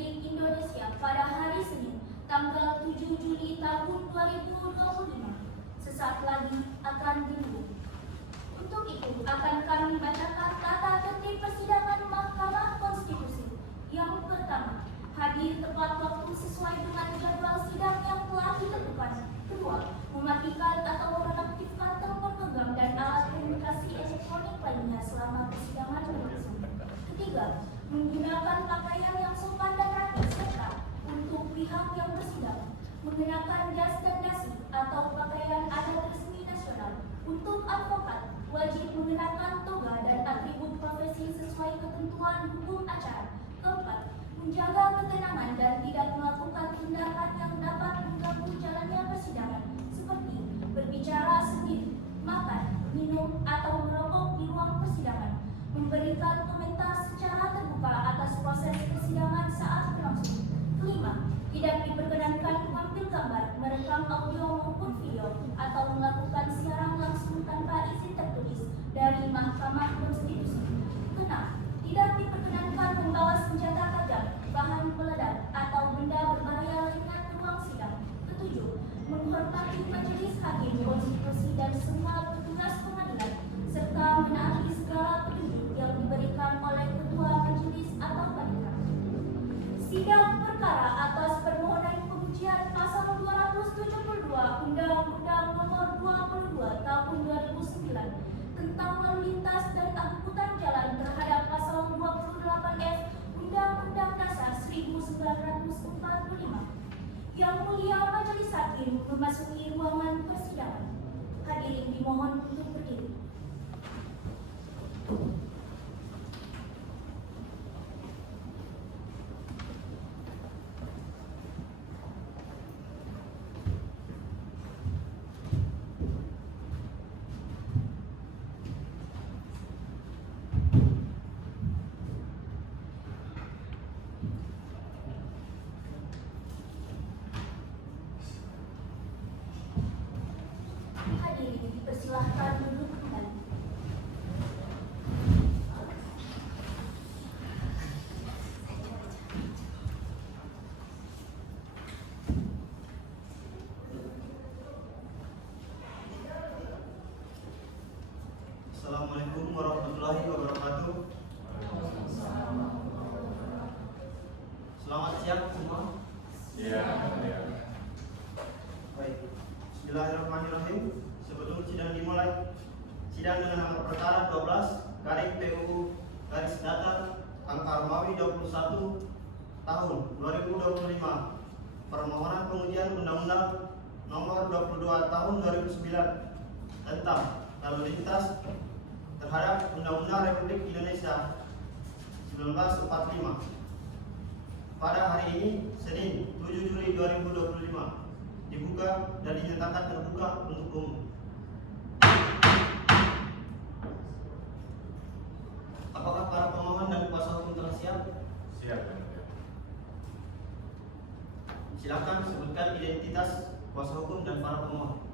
Republik Indonesia pada hari Senin, tanggal 7 Juli tahun 2025. Sesaat lagi akan dimulai. Untuk itu akan kami bacakan tata tertib persidangan Mahkamah Konstitusi. Yang pertama, hadir tepat waktu sesuai dengan jadwal sidang yang telah ditentukan. Kedua, mematikan atau menonaktifkan telepon genggam dan alat komunikasi elektronik lainnya selama persidangan berlangsung. Ketiga, menggunakan pakaian yang sopan dan rapi serta untuk pihak yang bersidang mengenakan jas dan dasi atau pakaian adat resmi nasional. Untuk advokat, wajib mengenakan toga dan atribut profesi sesuai ketentuan hukum acara. Keempat, menjaga ketenangan dan tidak melakukan tindakan yang dapat mengganggu jalannya persidangan, seperti berbicara sendiri, makan, minum, atau merokok di ruang persidangan, memberikan komentar secara terbuka atas proses persidangan saat berlangsung. Kelima, tidak diperkenankan mengambil gambar, merekam audio maupun video, atau melakukan siaran langsung tanpa izin tertulis dari Mahkamah Konstitusi. Keenam, tidak diperkenankan membawa senjata tajam, bahan peledak, atau benda berbahaya lainnya ke ruang sidang. Ketujuh, menghormati majelis hakim konstitusi dan semua petugas pengadilan, serta menaati segala petunjuk yang diberikan oleh ketua majelis atau panitia. Sidang perkara atas permohonan pengujian pasal 272 Undang-Undang Nomor 22 Tahun 2009 tentang lalu lintas dan angkutan jalan terhadap pasal 28F Undang-Undang Dasar 1945. Yang Mulia Majelis Hakim memasuki ruangan persidangan. Hadirin dimohon untuk berdiri. Hadirin dipersilahkan duduk kembali. Assalamualaikum warahmatullahi wabarakatuh. Selamat siang semua. Ya. Baik. Bismillahirrahmanirrahim. Sebelum sidang dimulai, sidang dengan nomor perkara 12 garing PUU garis datar angka Romawi 21 tahun 2025. Permohonan pengujian Undang-Undang Nomor 22 tahun 2009 tentang lalu lintas terhadap Undang-Undang Republik Indonesia 1945. Pada hari ini, Senin 7 Juli 2025, dibuka dan dinyatakan terbuka untuk umum. Apakah para pemohon dan kuasa hukum telah siap? Siap. Silakan sebutkan identitas kuasa hukum dan para pemohon.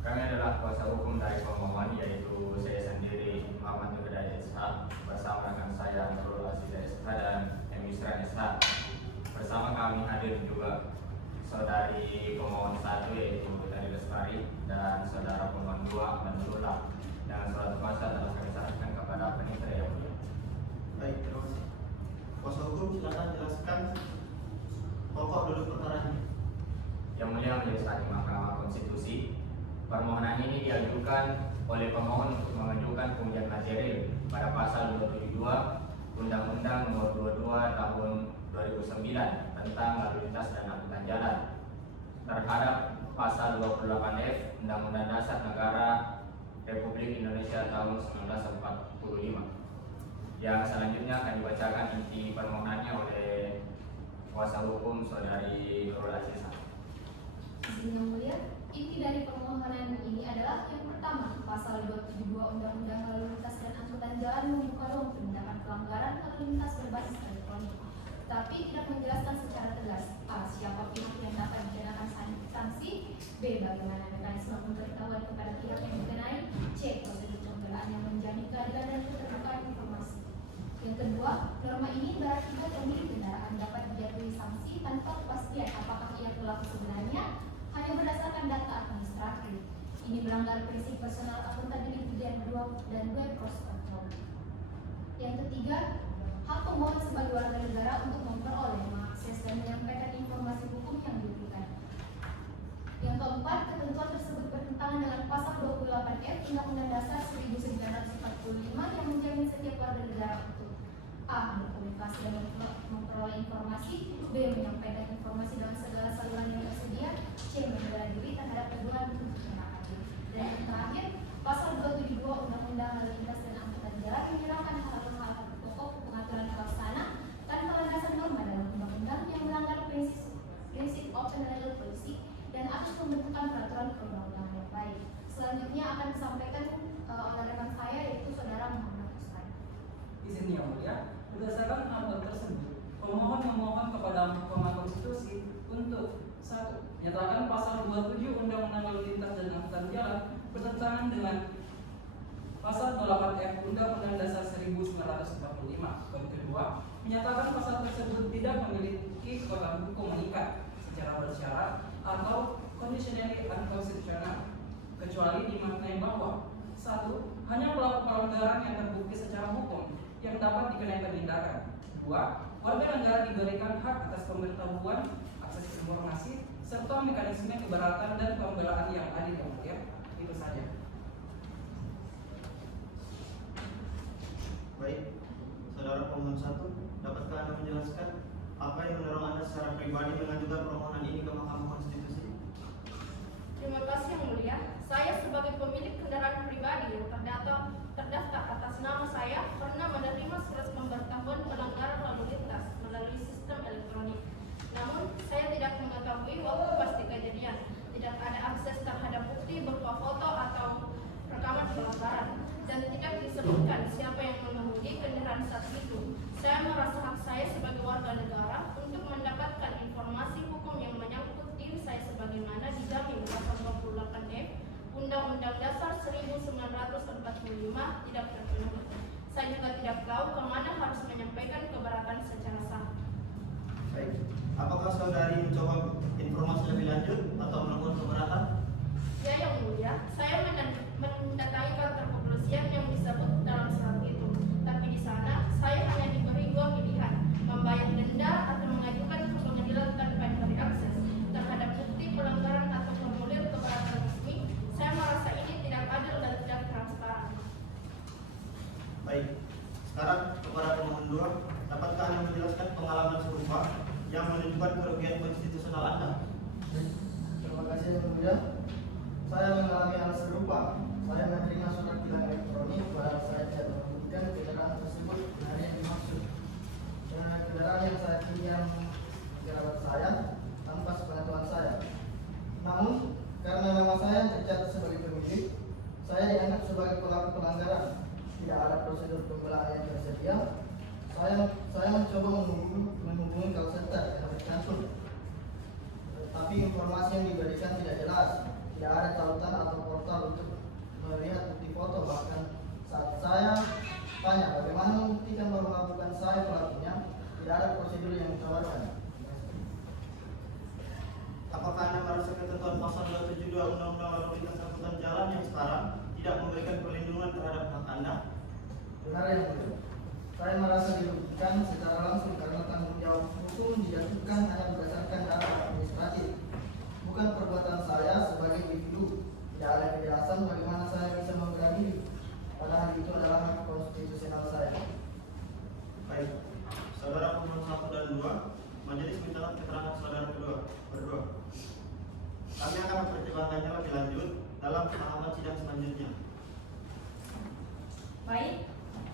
Kami adalah kuasa hukum dari pemohon, yaitu saya sendiri Muhammad Nurdaya SH bersama dengan saya Nurul Asida SH dan Emisran SH. Bersama kami hadir juga saudari pemohon 1 yaitu Dari Lestari dan saudara pemohon 2 Ahmad Nurullah. Dan surat kuasa telah kami serahkan kepada penitra yang mulia. Baik, terima kasih. Kuasa hukum silakan jelaskan pokok duduk perkaranya. Yang mulia Majelis Hakim Mahkamah Konstitusi, permohonan ini diajukan oleh pemohon untuk mengajukan pengujian materi pada pasal 272 Undang-Undang Nomor 22 Tahun 2009 tentang lalu lintas dan angkutan jalan terhadap pasal 28F Undang-Undang Dasar Negara Republik Indonesia tahun 1945. Yang selanjutnya akan dibacakan inti permohonannya oleh kuasa hukum saudari Nurul Azizah. Yang mulia, inti dari permohonan ini adalah yang pertama, pasal 272 Undang-Undang Lalu Lintas dan Angkutan Jalan membuka ruang penindakan pelanggaran lalu lintas berbasis elektronik, tapi tidak menjelaskan secara tegas a. Siapa pihak yang dapat dikenakan sanksi, b. Bagaimana mekanisme pemberitahuan kepada pihak yang dikenai, c. Prosedur pembelaan yang menjamin keadilan dan keterbukaan informasi. Yang kedua, norma ini berakibat pemilik kendaraan dapat dijatuhi sanksi tanpa kepastian apakah ia pelaku sebenarnya hanya berdasarkan data administratif. Ini melanggar prinsip personal akuntabilitas dan dua cross control. Yang ketiga, hak pemohon sebagai warga negara untuk memperoleh, mengakses dan menyampaikan informasi hukum yang diberikan. Yang keempat, ketentuan tersebut bertentangan dengan pasal 28F Undang-Undang Dasar 1945 yang menjamin setiap warga negara untuk A. berkomunikasi dan memperoleh informasi, B. menyampaikan informasi dalam segala saluran yang tersedia, C. membela diri terhadap tuduhan untuk tindak adil. Dan yang terakhir, pasal 272 Undang-Undang Lalu Lintas dan Angkutan Jalan menyerahkan hal-hal pokok pengaturan pelaksana tanpa landasan norma dalam undang-undang yang melanggar prinsip open legal policy dan atas pembentukan peraturan perundang-undangan yang baik. Selanjutnya akan disampaikan oleh rekan saya yaitu Saudara Muhammad Usman. Izin yang mulia, berdasarkan hal tersebut, pemohon memohon kepada Mahkamah Konstitusi untuk 1. Menyatakan pasal 27 Undang-Undang Lalu Lintas dan Angkutan Jalan bertentangan dengan pasal 28F Undang-Undang Dasar 1945. Dan kedua, menyatakan pasal tersebut tidak memiliki kekuatan hukum mengikat secara bersyarat atau conditionally unconstitutional kecuali dimaknai bahwa 1. Hanya pelaku pelanggaran yang terbukti secara hukum yang dapat dikenai penindakan. 2. Warga negara diberikan hak atas pemberitahuan, akses informasi, serta mekanisme keberatan dan pembelaan yang adil yang mulia. Itu saja. Baik, saudara pemohon 1, dapatkah Anda menjelaskan apa yang mendorong Anda secara pribadi mengajukan permohonan ini ke Mahkamah Konstitusi? Terima kasih yang mulia. Saya sebagai pemilik kendaraan pribadi yang terdaftar atas nama saya pernah menerima surat pemberitahuan pelanggaran lalu lintas melalui sistem elektronik. Namun saya tidak mengetahui waktu pasti kejadian. Tidak ada akses terhadap bukti berupa foto atau rekaman pelanggaran dan tidak disebutkan siapa yang mengemudi kendaraan saat itu. Saya merasa hak saya sebagai warga negara untuk mendapatkan informasi hukum yang menyangkut diri saya sebagaimana dijamin pasal 28F Undang-Undang Dasar 1945 tidak terpenuhi. Saya juga tidak tahu kemana harus menyampaikan keberatan secara sah. Baik, apakah saudari mencoba informasi lebih lanjut atau melakukan keberatan? Ya yang mulia, saya mendatangi kantor kepolisian yang disebut dalam surat itu. Tapi di sana saya hanya diberi 2 pilihan, membayar denda atau mengajukan ke pengadilan tanpa diberi akses terhadap bukti pelanggaran atau formulir keberatan resmi. Saya merasa ini tidak adil dan tidak transparan. Baik, sekarang kepada pemohon 2, dapatkah Anda menjelaskan pengalaman serupa yang menunjukkan kerugian konstitusional Anda? Terima kasih yang mulia. Saya mengalami hal serupa. Saya menerima surat tilang elektronik padahal saya tidak mengemudikan kendaraan tersebut dari yang dimaksud. Dengan kendaraan yang saya pinjam kerabat saya tanpa sepengetahuan saya. Namun karena nama saya tercatat sebagai pemilik, saya dianggap sebagai pelaku pelanggaran. Tidak ada prosedur pembelaan yang tersedia. Saya mencoba menghubungi call center yang tercantum, tapi informasi yang diberikan tidak jelas. Tidak ada tautan atau portal untuk melihat bukti foto. Bahkan saat saya tanya bagaimana membuktikan bahwa bukan saya pelakunya, tidak ada prosedur yang ditawarkan. Apakah Anda merasa ketentuan pasal 272 Undang-Undang Lalu Lintas Angkutan Jalan yang sekarang tidak memberikan perlindungan terhadap hak Anda? Benar yang mulia. Saya merasa dirugikan secara langsung karena tanggung jawab hukum dijatuhkan hanya berdasarkan data administratif, bukan perbuatan saya sebagai individu. Tidak ada kejelasan bagaimana saya bisa membela diri, padahal itu adalah hak konstitusional saya. Baik, saudara pemohon 1 dan 2, majelis minta keterangan saudara berdua. Kami akan mempertimbangkannya lebih lanjut dalam tahapan sidang selanjutnya. Baik,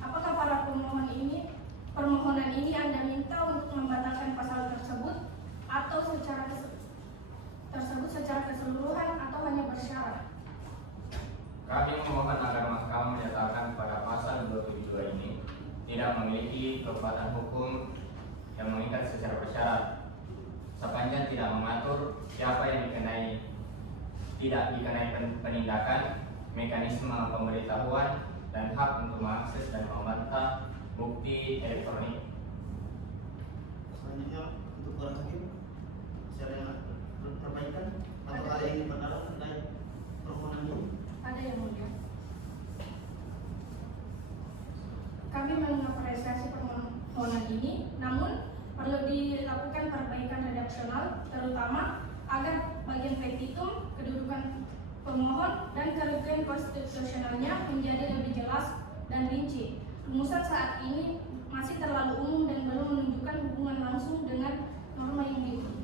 apakah para permohonan ini Anda minta untuk membatalkan pasal tersebut atau secara keseluruhan atau hanya bersyarat? Kami memohon agar Mahkamah menyatakan pada pasal 272 ini tidak memiliki kekuatan hukum yang mengikat secara bersyarat, sepanjang tidak mengatur siapa yang tidak dikenai penindakan, mekanisme pemberitahuan, dan hak untuk mengakses dan membantah bukti elektronik. Selanjutnya untuk para hakim, secara perbaikan atau hal yang diperdalam terkait permohonan ini. Ada yang mulia. Kami mengapresiasi permohonan ini, namun perlu dilakukan perbaikan redaksional, terutama agar bagian petitum, kedudukan pemohon, dan kerugian konstitusionalnya menjadi lebih jelas dan rinci. Rumusan saat ini masih terlalu umum dan belum menunjukkan hubungan langsung dengan norma yang diuji.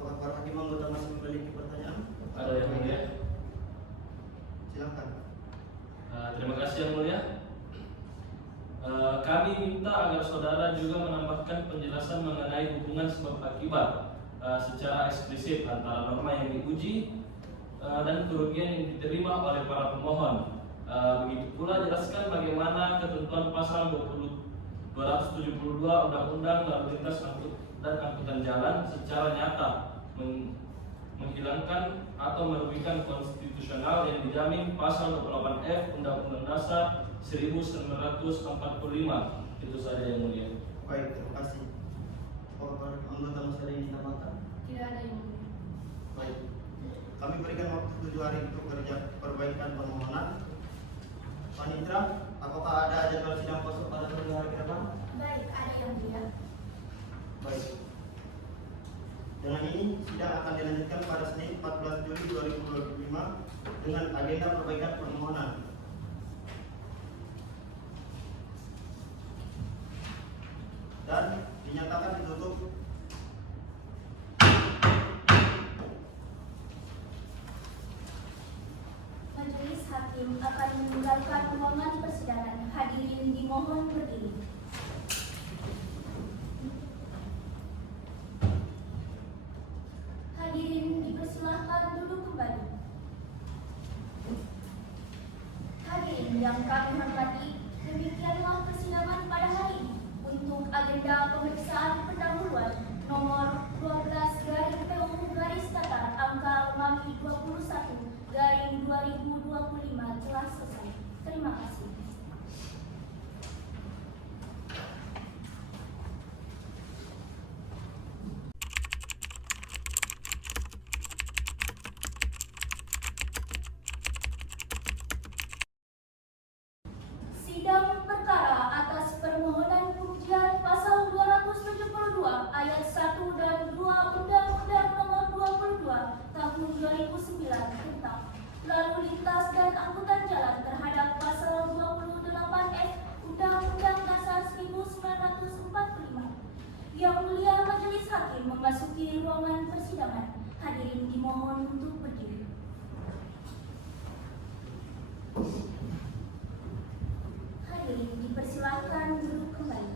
Apakah para hakim anggota masih memiliki pertanyaan? Ada yang mulia. Silakan. Terima kasih yang mulia. Kami minta agar saudara juga menambahkan penjelasan mengenai hubungan sebab akibat secara eksplisit antara norma yang diuji dan kerugian yang diterima oleh para pemohon. Begitu pula jelaskan bagaimana ketentuan pasal 272 Undang-Undang Lalu Lintas dan Angkutan Jalan secara nyata menghilangkan atau merugikan konstitusional yang dijamin pasal 28F Undang-Undang Dasar 1945. Itu saja yang mulia. Baik, terima kasih. Apakah para anggota masih ada yang ditambahkan? Tidak ada yang mulia. Baik, kami berikan waktu 7 hari untuk kerja perbaikan permohonan. Panitra, apakah ada jadwal sidang kosong pada 7 hari ke depan? Baik, ada yang mulia. Baik. Dengan ini, sidang akan dilanjutkan pada Senin 14 Juli 2025 dengan agenda perbaikan permohonan. Dan dinyatakan ditutup. Majelis Hakim akan meninggalkan ruangan persidangan. Hadirin dimohon berdiri. Hadirin dipersilahkan duduk kembali. Hadirin yang kami hormati, demikianlah persidangan pada hari ini. Untuk agenda pemeriksaan pendahuluan nomor 12/PU-Mami 21/2025 telah selesai. Terima kasih. Sidang perkara atas permohonan pengujian pasal 272 ayat 1 dan 2 Undang-Undang Nomor 22 Tahun 2009 tentang lalu lintas dan angkutan jalan terhadap pasal 28F Undang-Undang Dasar 1945. Yang Mulia Majelis Hakim memasuki ruangan persidangan. Hadirin dimohon untuk berdiri. Hadirin dipersilakan duduk kembali.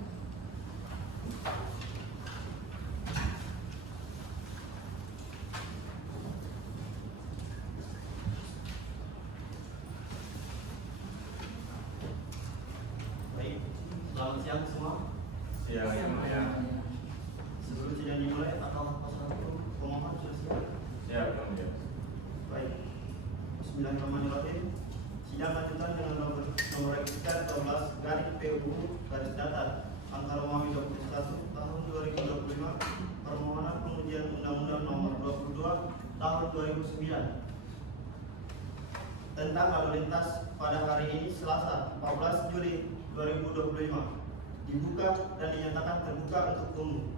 Baik, selamat siang semua. Siang yang mulia. Sebelum sidang dimulai, apakah pasal pemohon sudah siap? Siap yang mulia. Baik. Bismillahirrahmanirrahim. Sidang lanjutan dengan nomor register 12/PU angka Romawi 21 tahun 2025 permohonan pengujian Undang-Undang Nomor 22 tahun 2009 tentang lalu lintas pada hari ini Selasa 14 Juli 2025 dibuka dan dinyatakan terbuka untuk umum.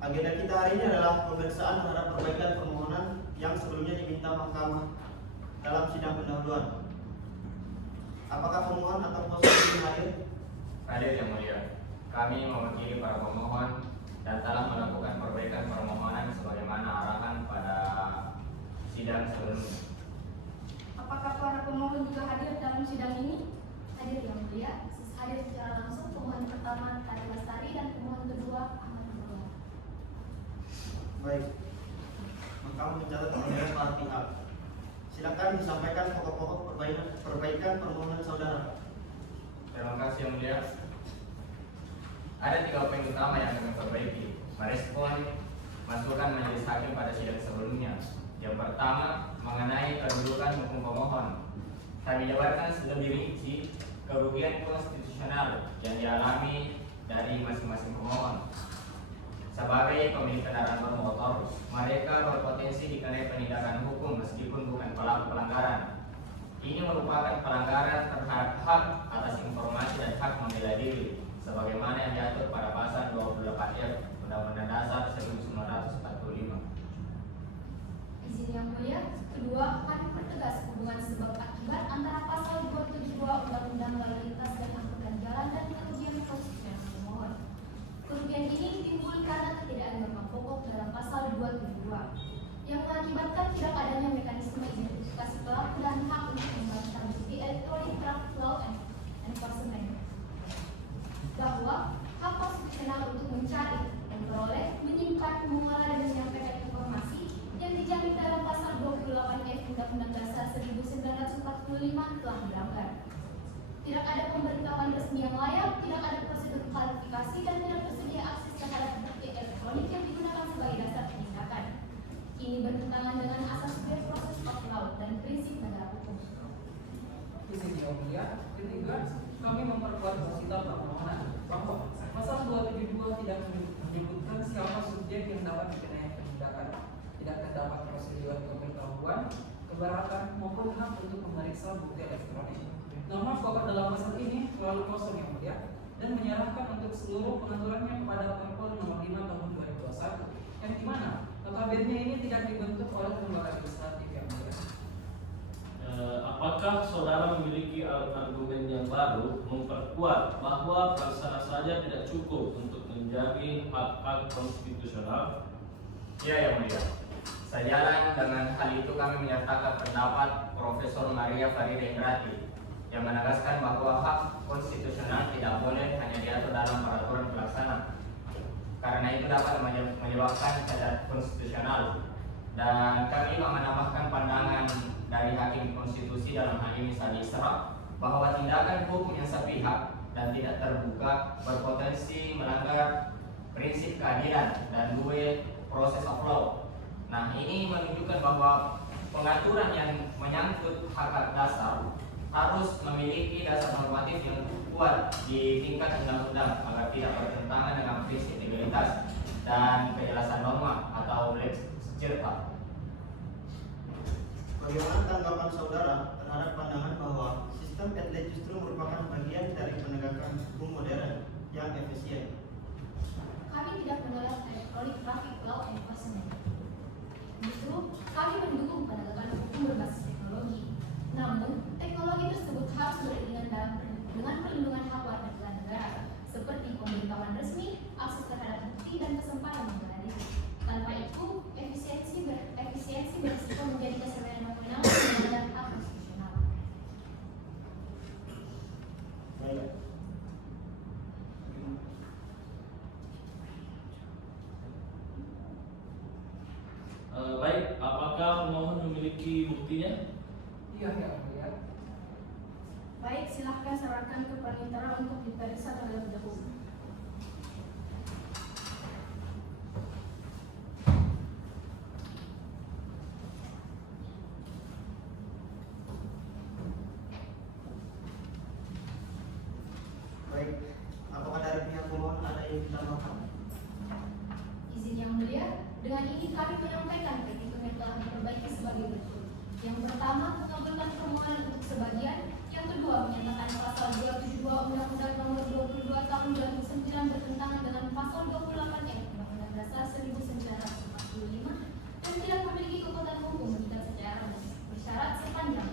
Agenda kita hari ini adalah pemeriksaan terhadap perbaikan permohonan yang sebelumnya diminta mahkamah dalam sidang pendahuluan. Apakah pemohon atau pemohon ini hadir? Hadir yang mulia. Kami mewakili para pemohon dan telah melakukan perbaikan permohonan sebagaimana arahan pada sidang sebelumnya. Apakah para pemohon juga hadir dalam sidang ini? Hadir yang mulia, hadir secara langsung pemohon pertama Kari Lestari dan pemohon kedua Ahmad Nurul. Baik. Mahkamah mencatat oleh para pihak. Silakan disampaikan pokok-pokok perbaikan permohonan saudara. Terima kasih yang mulia. Ada 3 poin utama yang kami perbaiki. Merespon masukan majelis hakim pada sidang sebelumnya. Yang pertama, mengenai kedudukan hukum pemohon. Kami jabarkan lebih rinci kerugian konstitusional yang dialami dari masing-masing pemohon. Sebagai pemilik kendaraan bermotor, mereka berpotensi dikenai penindakan hukum meskipun bukan pelaku pelanggaran. Ini merupakan pelanggaran terhadap hak atas informasi dan hak membela diri, sebagaimana yang diatur pada pasal 28F Undang-Undang Dasar 1945. Izin yang mulia, kedua, kami pertegas hubungan sebab akibat antara pasal 272 Undang-Undang Lalu Lintas dan Angkutan Jalan dan kerugian konstitusional pemohon. Kerugian ini timbul karena ketidakadaan norma pokok dalam pasal 272 yang mengakibatkan tidak adanya mekanisme identifikasi pelaku dan hak untuk membantah bukti elektronik traffic law enforcement, bahwa hak konstitusional untuk mencari, memperoleh, menyimpan, mengolah dan menyampaikan informasi yang dijamin dalam pasal 28F Undang-Undang Dasar 1945 telah dilanggar. Tidak ada pemberitahuan resmi yang layak, tidak ada prosedur klarifikasi, dan tidak tersedia akses terhadap bukti elektronik yang digunakan sebagai dasar penindakan. Ini bertentangan dengan asas fair process of law dan prinsip negara hukum. Izin yang mulia, ketiga, kami memperkuat posita permohonan bahwa pasal 272 tidak menyebutkan siapa subjek yang dapat dikenai penindakan. Tidak terdapat prosedur pemberitahuan, keberatan maupun hak untuk memeriksa bukti elektronik. Norma pokok dalam pasal ini terlalu kosong yang mulia dan menyerahkan untuk seluruh pengaturannya kepada Perpol nomor 5 tahun 2021 yang dimana notabene ini tidak dibentuk oleh lembaga administratif yang mulia. Apakah saudara memiliki argumen yang baru memperkuat bahwa pelaksana saja tidak cukup untuk menjamin hak-hak konstitusional? Ya, yang mulia. Sejalan dengan hal itu kami menyatakan pendapat Profesor Maria Farida Indrati yang menegaskan bahwa hak konstitusional tidak boleh hanya diatur dalam peraturan pelaksana, karena itu dapat menyebabkan cacat konstitusional. Dan kami menambahkan pandangan dari Hakim Konstitusi dalam hal ini Sani Isra bahwa tindakan hukum yang sepihak dan tidak terbuka berpotensi melanggar prinsip keadilan dan due process of law. Nah, ini menunjukkan bahwa pengaturan yang menyangkut hak dasar harus memiliki dasar normatif yang kuat di tingkat undang-undang agar tidak bertentangan dengan prinsip legalitas dan kejelasan norma atau lex certa. Bagaimana tanggapan saudara terhadap pandangan bahwa sistem etle justru merupakan bagian dari penegakan hukum modern yang efisien? Kami tidak menolak elektronik traffic law enforcement. Justru kami mendukung penegakan hukum berbasis teknologi. Namun, teknologi tersebut harus beriringan dengan perlindungan hak warga negara, seperti pemberitahuan resmi, akses terhadap bukti, dan kesempatan membela diri. Tanpa itu, efisiensi berisiko menjadi kesewenang-wenang dan hak konstitusional. Baik. Baik, apakah pemohon memiliki buktinya? Iya, yang mulia. Baik, silahkan serahkan ke panitera untuk diperiksa terlebih dahulu. Baik. Apakah dari pihak pemohon ada yang ditambahkan? Izin yang mulia, dengan ini kami menyampaikan petitum yang telah diperbaiki sebagai berikut. Yang pertama, mengabulkan permohonan untuk sebagian. Yang kedua, menyatakan pasal 272 Undang-Undang Nomor 22 Tahun 2009 bertentangan dengan pasal 28 Undang-Undang Dasar 1945 dan tidak memiliki kekuatan hukum mengikat secara bersyarat sepanjang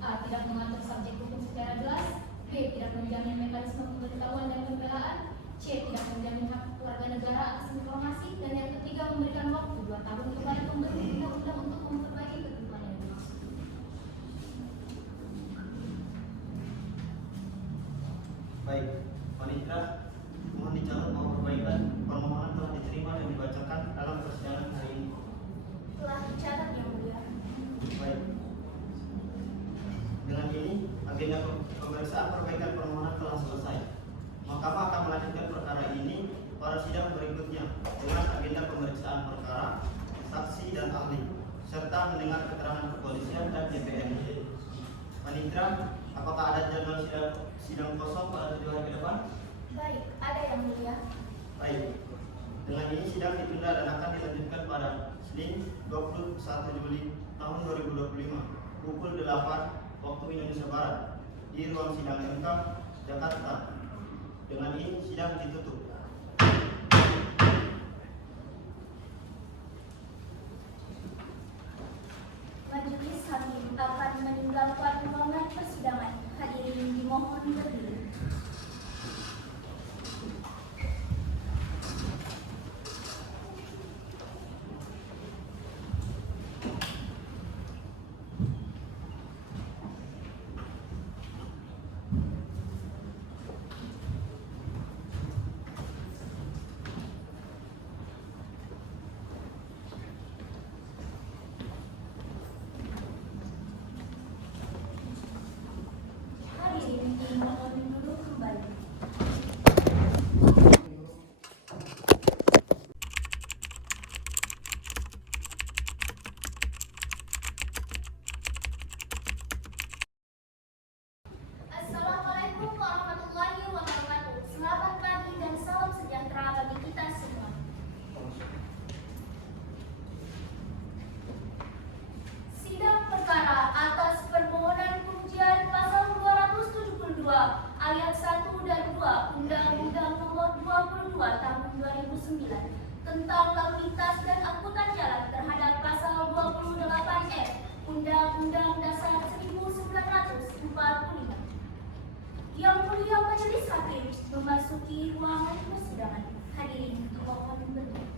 A. Tidak mengatur subjek hukum secara jelas, B. Tidak menjamin mekanisme pemberitahuan dan pembelaan, C. Tidak menjamin hak warga negara atas informasi, dan yang ketiga memberikan waktu 2 tahun kepada pembentuk undang-undang untuk memperbaiki ketentuan yang dimaksud. Baik, Panitra, mohon dicatat bahwa perbaikan permohonan telah diterima dan dibacakan dalam persidangan hari ini. Telah dicatat yang mulia. Baik. Dengan ini, agenda pemeriksaan perbaikan permohonan telah selesai. Mahkamah akan melanjutkan perkara ini pada sidang berikutnya dengan agenda pemeriksaan perkara, saksi dan ahli. serta mendengar keterangan kepolisian dan DPR. Panitra, apakah ada jadwal sidang kosong pada 7 hari ke depan? Baik, ada yang mulia. Baik. Dengan ini sidang ditunda dan akan dilanjutkan pada Senin 21 Juli tahun 2025 pukul 8 waktu Indonesia Barat di ruang sidang MK Jakarta. Dengan ini sidang ditutup. Majelis hakim akan meninggalkan ruangan persidangan. Hadirin dimohon berdiri. Hadirin dimohon duduk kembali. Assalamualaikum warahmatullahi wabarakatuh. Selamat pagi dan salam sejahtera bagi kita semua. Sidang perkara atas permohonan pengujian pasal 272 ayat 1 dan 2 Undang-Undang Nomor 22 Tahun 2009 tentang lalu lintas dan angkutan jalan terhadap pasal 28F Undang-Undang Dasar 1945. Yang mulia majelis hakim memasuki ruangan persidangan. Hadirin dimohon berdiri.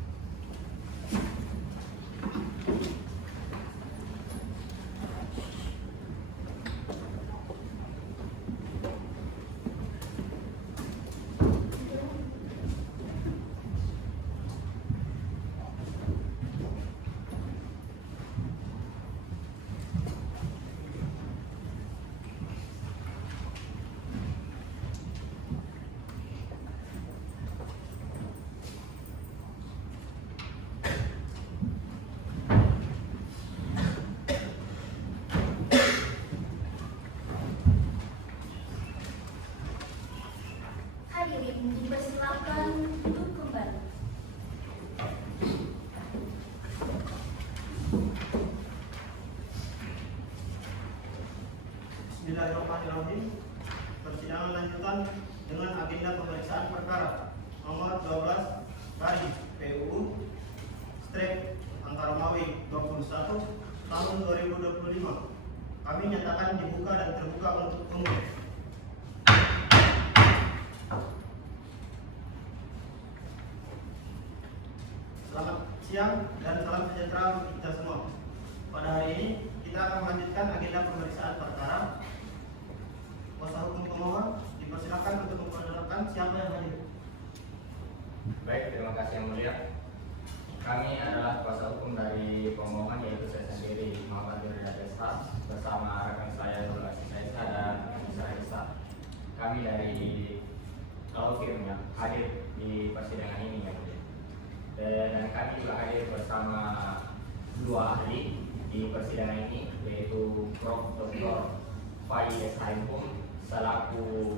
Hadirin dipersilakan duduk kembali. Bismillahirrahmanirrahim. Persidangan lanjutan dengan agenda pemeriksaan perkara nomor 12 garing PUU angka Romawi 21 tahun 2025. Kami nyatakan dibuka dan terbuka untuk umum. Selamat siang dan salam sejahtera untuk kita semua. Pada hari ini kita akan melanjutkan agenda pemeriksaan perkara. Kuasa hukum pemohon dipersilakan untuk memperkenalkan siapa yang hadir. Baik, terima kasih yang mulia. Kami adalah kuasa hukum dari pemohon, yaitu saya sendiri Muhammad Yurida Desa bersama rekan saya Nurul Aziza dan Isra Esa. Kami dari law firm yang hadir di persidangan ini yang mulia. Dan kami juga hadir bersama dua ahli di persidangan ini, yaitu Prof. Dr. Fai S. Haimkum selaku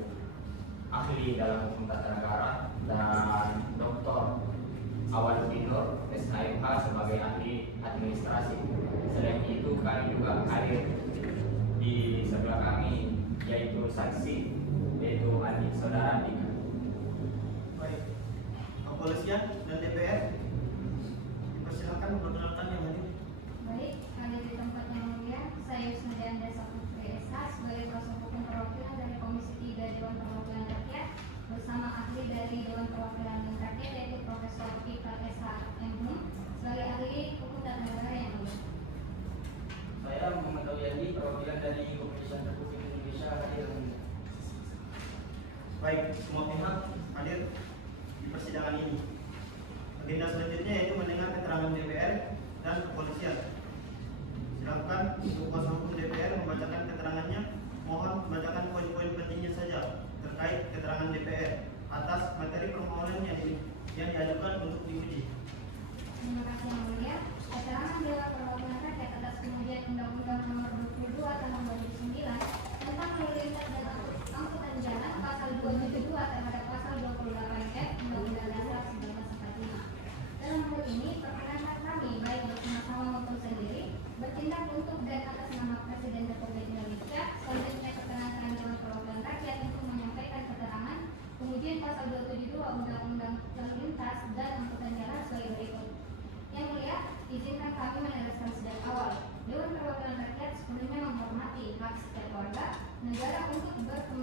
ahli dalam hukum tata negara dan Dr. Awaludin Nur SHMH sebagai ahli administrasi. Selain itu kami juga hadir di sebelah kami yaitu saksi, yaitu adik saudara Andika. Baik, kepolisian dan DPR dipersilakan memperkenalkan yang hadir. Baik, hadir di tempat yang mulia, saya Yusnadian Desa Putri SH sebagai kuasa hukum perwakilan dari Komisi 3 Dewan Perwakilan Rakyat bersama ahli dari Dewan Perwakilan Rakyat yaitu Profesor Ikal SH MHum sebagai ahli hukum tata negara yang mulia. Saya Muhammad Awyadi, perwakilan dari Kepolisian Republik Indonesia hadir. Baik, semua pihak hadir di persidangan ini. Agenda selanjutnya yaitu mendengar keterangan DPR dan kepolisian. Silakan untuk kuasa hukum DPR membacakan keterangannya. Mohon membacakan poin-poin pentingnya saja terkait keterangan DPR atas materi permohonan yang diajukan untuk diuji. Terima kasih yang mulia. Keterangan Dewan Perwakilan Rakyat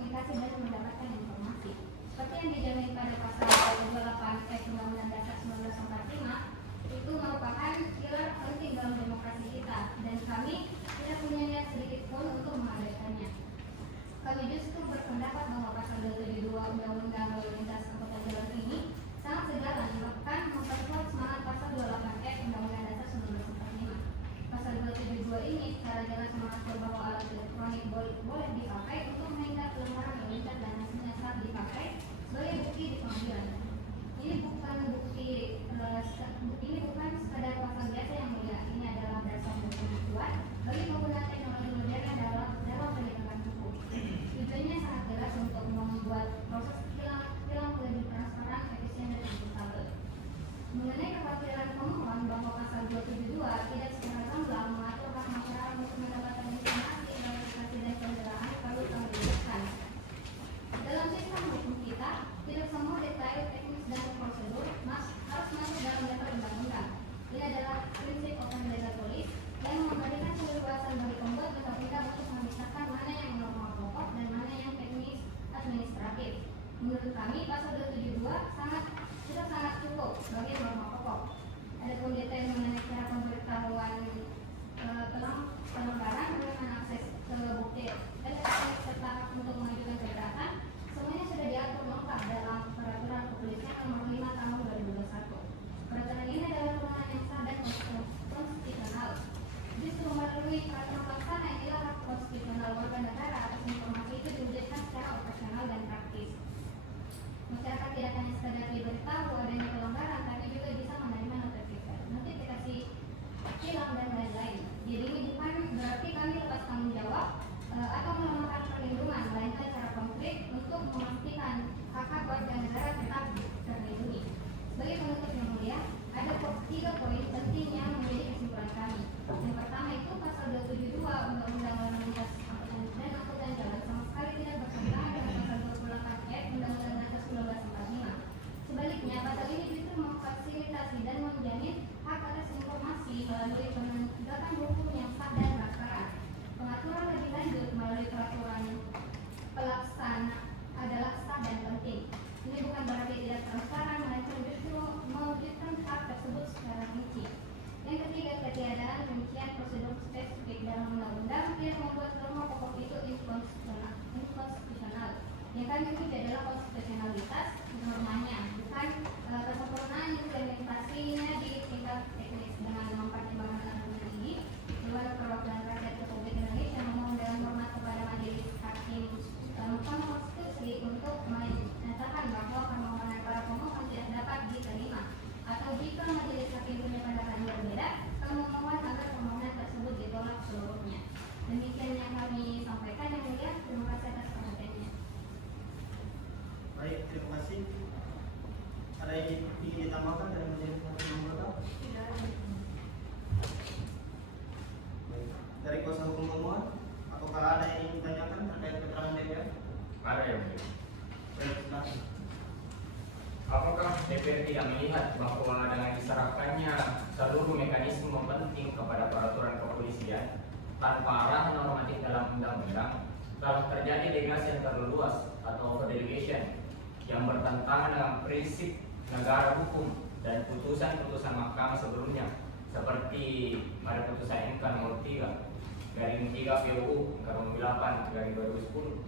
berkomunikasi dan mendapatkan informasi. Seperti yang dijamin pada pasal 28 Undang-Undang Dasar 1945, itu merupakan pilar penting dalam demokrasi kita, dan kami tidak punya niat sedikit pun untuk mengabaikannya. Kami justru berpendapat bahwa pasal 272 Undang-Undang Lalu Lintas Angkutan Jalan ini sangat sejalan, bahkan memperkuat semangat pasal 28 Undang-Undang Dasar 1945. Pasal 272 ini secara jelas mengatur bahwa alat elektronik boleh dipakai untuk menghindar pelanggaran lalu lintas dan hasilnya saat dipakai sebagai bukti di pengadilan. Ini bukan sekadar pasal biasa yang mulia. Ini adalah dasar hukum kuat bagi penggunaan teknologi modern dalam penegakan hukum. Tujuannya sangat jelas untuk membuat proses tilang lebih transparan, efisien, dan akuntabel. Mengenai kekhawatiran pemohon bahwa pasal 272 tidak secara gamblang mengatur hak masyarakat untuk mendapatkan informasi, verifikasi, dan pembelaan, perlu kami jelaskan. Dalam sistem hukum kita, tidak semua detail teknis dan prosedur harus masuk dalam level undang-undang. Ini adalah prinsip open legal policy yang memberikan keleluasan bagi pembuat undang-undang untuk memisahkan mana yang norma pokok dan mana yang teknis administratif. Menurut kami, pasal 272 sudah sangat cukup sebagai norma pokok. Adapun detail mengenai cara pemberitahuan pelanggaran, bagaimana akses ke bukti dan akses serta hak untuk mengajukan keberatan, semuanya sudah diatur lengkap dalam peraturan kepolisian nomor 5 tahun 2021. Peraturan ini adalah turunan yang sah dan konstitusional. Justru melalui peraturan pelaksana inilah hak konstitusional warga negara atas informasi itu diwujudkan secara operasional dan praktis. Masyarakat tidak hanya sekadar diberitahu adanya pelanggaran, tapi juga bisa menerima notifikasi hilang dan lain-lain. Jadi ini bukan berarti kami lepas tanggung jawab atau melemahkan perlindungan, melainkan secara konkret untuk memastikan hak-hak warga negara tetap terlindungi. Sebagai penutup yang mulia, ada 3 poin penting yang menjadi kesimpulan kami. Yang pertama itu pasal 272 Undang-Undang Lalu Lintas dan Angkutan Jalan sama sekali tidak bertentangan dengan pasal 28 Undang-Undang Dasar 1945. Sebaliknya, pasal ini justru memfasilitasi dan menjamin hak atas informasi melalui penegakan hukum yang sah dan transparan. Pengaturan lebih lanjut melalui peraturan pelaksana adalah sah dan penting. Ini bukan berarti tidak transparan, melainkan justru mewujudkan hak tersebut secara rinci. Yang ketiga, ketiadaan rincian prosedur spesifik dalam undang-undang tidak membuat norma pokok itu inkonstitusional. Yang kami uji adalah konstitusionalitas normanya, bukan kesempurnaan implementasinya di tingkat teknis. Dengan mempertimbangkan argumen ini, Dewan Perwakilan Rakyat Republik Indonesia memohon dengan hormat kepada Majelis Hakim Konstitusi untuk menyatakan bahwa permohonan para pemohon tidak dapat diterima, atau jika Majelis Hakim punya pendapat yang berbeda, kami memohon agar permohonan tersebut ditolak seluruhnya. Demikian yang kami sampaikan, yang mulia. Terima kasih atas perhatiannya. Baik, terima kasih. Ada yang ingin ditambahkan dari Majelis Hakim Anggota? Tidak. Baik. Dari kuasa hukum pemohon, atau kalau ada yang ingin ditanyakan terkait keterangan DPR? Ada yang mulia. Baik, silakan. Apakah DPR tidak melihat bahwa dengan diserahkannya seluruh mekanisme penting kepada peraturan kepolisian tanpa arah normatif dalam undang-undang, telah terjadi delegasi yang terlalu luas atau overdelegation yang bertentangan dengan prinsip negara hukum dan putusan-putusan mahkamah sebelumnya, seperti pada putusan MK nomor 3/3 PUU nomor 8/2010.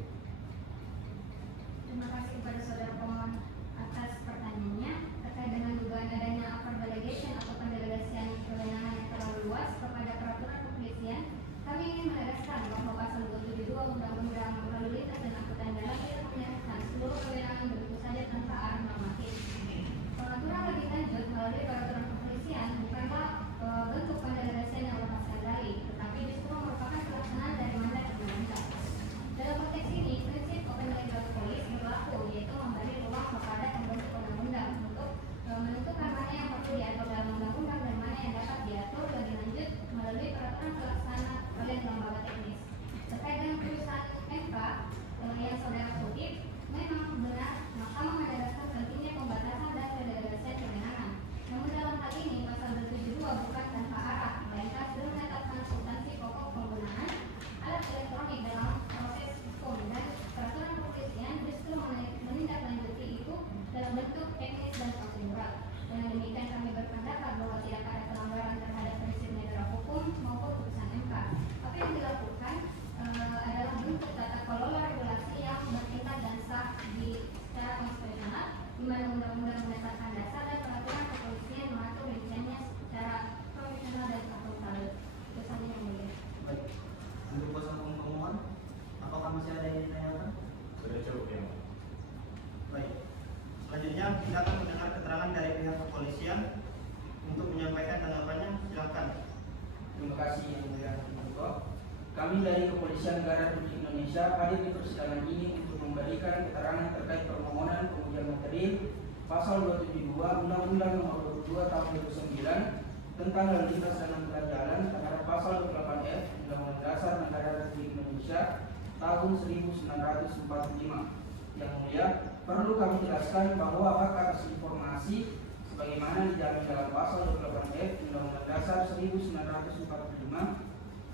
Terima kasih kepada saudara pemohon atas pertanyaannya terkait dengan dugaan adanya overdelegation atau pendelegasian kewenangan yang terlalu luas kepada peraturan kepolisian. Kami ingin menegaskan bahwa pasal 272 Undang-Undang Lalu Lintas dan Angkutan Jalan tidak menyerahkan seluruh kewenangan begitu saja tanpa arah normatif. Pengaturan lebih lanjut melalui peraturan kepolisian bukanlah bentuk pendelegasian yang lepas kendali, tetapi justru merupakan pelaksanaan dari mandat undang-undang. Dalam konteks Selanjutnya kita akan mendengar keterangan dari pihak kepolisian untuk menyampaikan tanggapannya. Silakan. Terima kasih Yang Mulia Menko. Kami dari Kepolisian Negara Republik Indonesia hadir di persidangan ini untuk memberikan keterangan terkait permohonan pengujian materi Pasal 272 Undang-Undang Nomor 22 Tahun 2009 tentang lalu lintas dan angkutan jalan terhadap Pasal 28F Undang-Undang Dasar Negara Republik Indonesia tahun 1945. Yang Mulia, perlu kami jelaskan bahwa hak atas informasi sebagaimana dijamin dalam Pasal 28F Undang-Undang Dasar 1945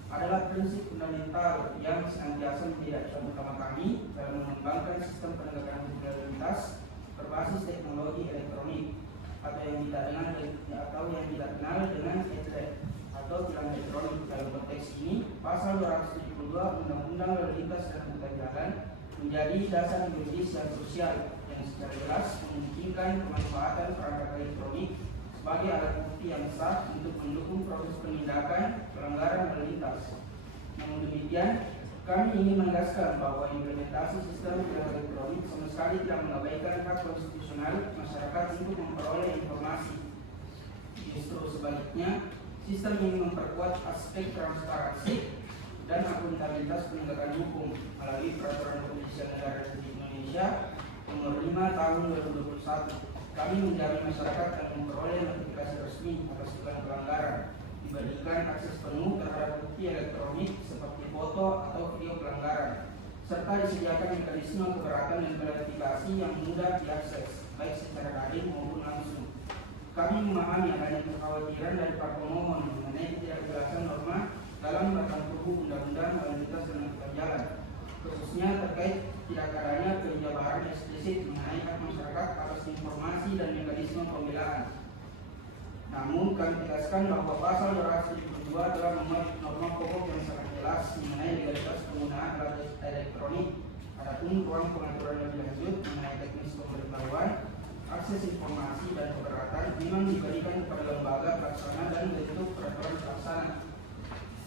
adalah prinsip fundamental yang senantiasa menjadi acuan utama kami dalam mengembangkan sistem penegakan hukum lalu lintas berbasis teknologi elektronik atau yang tidak kenal dengan e-trade atau tilang elektronik. Dalam konteks ini, Pasal 272 Undang-Undang Lalu Lintas dan Angkutan Jalan menjadi dasar juridis yang krusial yang secara jelas memungkinkan pemanfaatan perangkat elektronik sebagai alat bukti yang sah untuk mendukung proses penindakan pelanggaran lalu lintas. Namun demikian, kami ingin menegaskan bahwa implementasi sistem tilang elektronik sama sekali tidak mengabaikan hak konstitusional masyarakat untuk memperoleh informasi. Justru sebaliknya, sistem ini memperkuat aspek transparansi dan akuntabilitas penegakan hukum melalui Peraturan Kepolisian Negara Republik Indonesia Nomor 5 Tahun 2021. Kami menjamin masyarakat akan memperoleh notifikasi resmi atas dugaan pelanggaran, diberikan akses penuh terhadap bukti elektronik seperti foto atau video pelanggaran, serta disediakan mekanisme keberatan dan klarifikasi yang mudah diakses, baik secara daring maupun langsung. Kami memahami adanya kekhawatiran dari para pemohon mengenai ketidakjelasan norma dalam batang tubuh Undang-Undang Lalu Lintas dan Angkutan Jalan, khususnya terkait tidak adanya penjabaran eksplisit mengenai hak masyarakat atas informasi dan mekanisme pembelaan. Namun kami tegaskan bahwa Pasal 272 adalah norma pokok yang sangat jelas mengenai legalitas penggunaan alat elektronik. Adapun ruang pengaturan lebih lanjut mengenai teknis pemberitahuan, akses informasi dan keberatan memang diberikan kepada lembaga pelaksana dan bentuk peraturan pelaksana.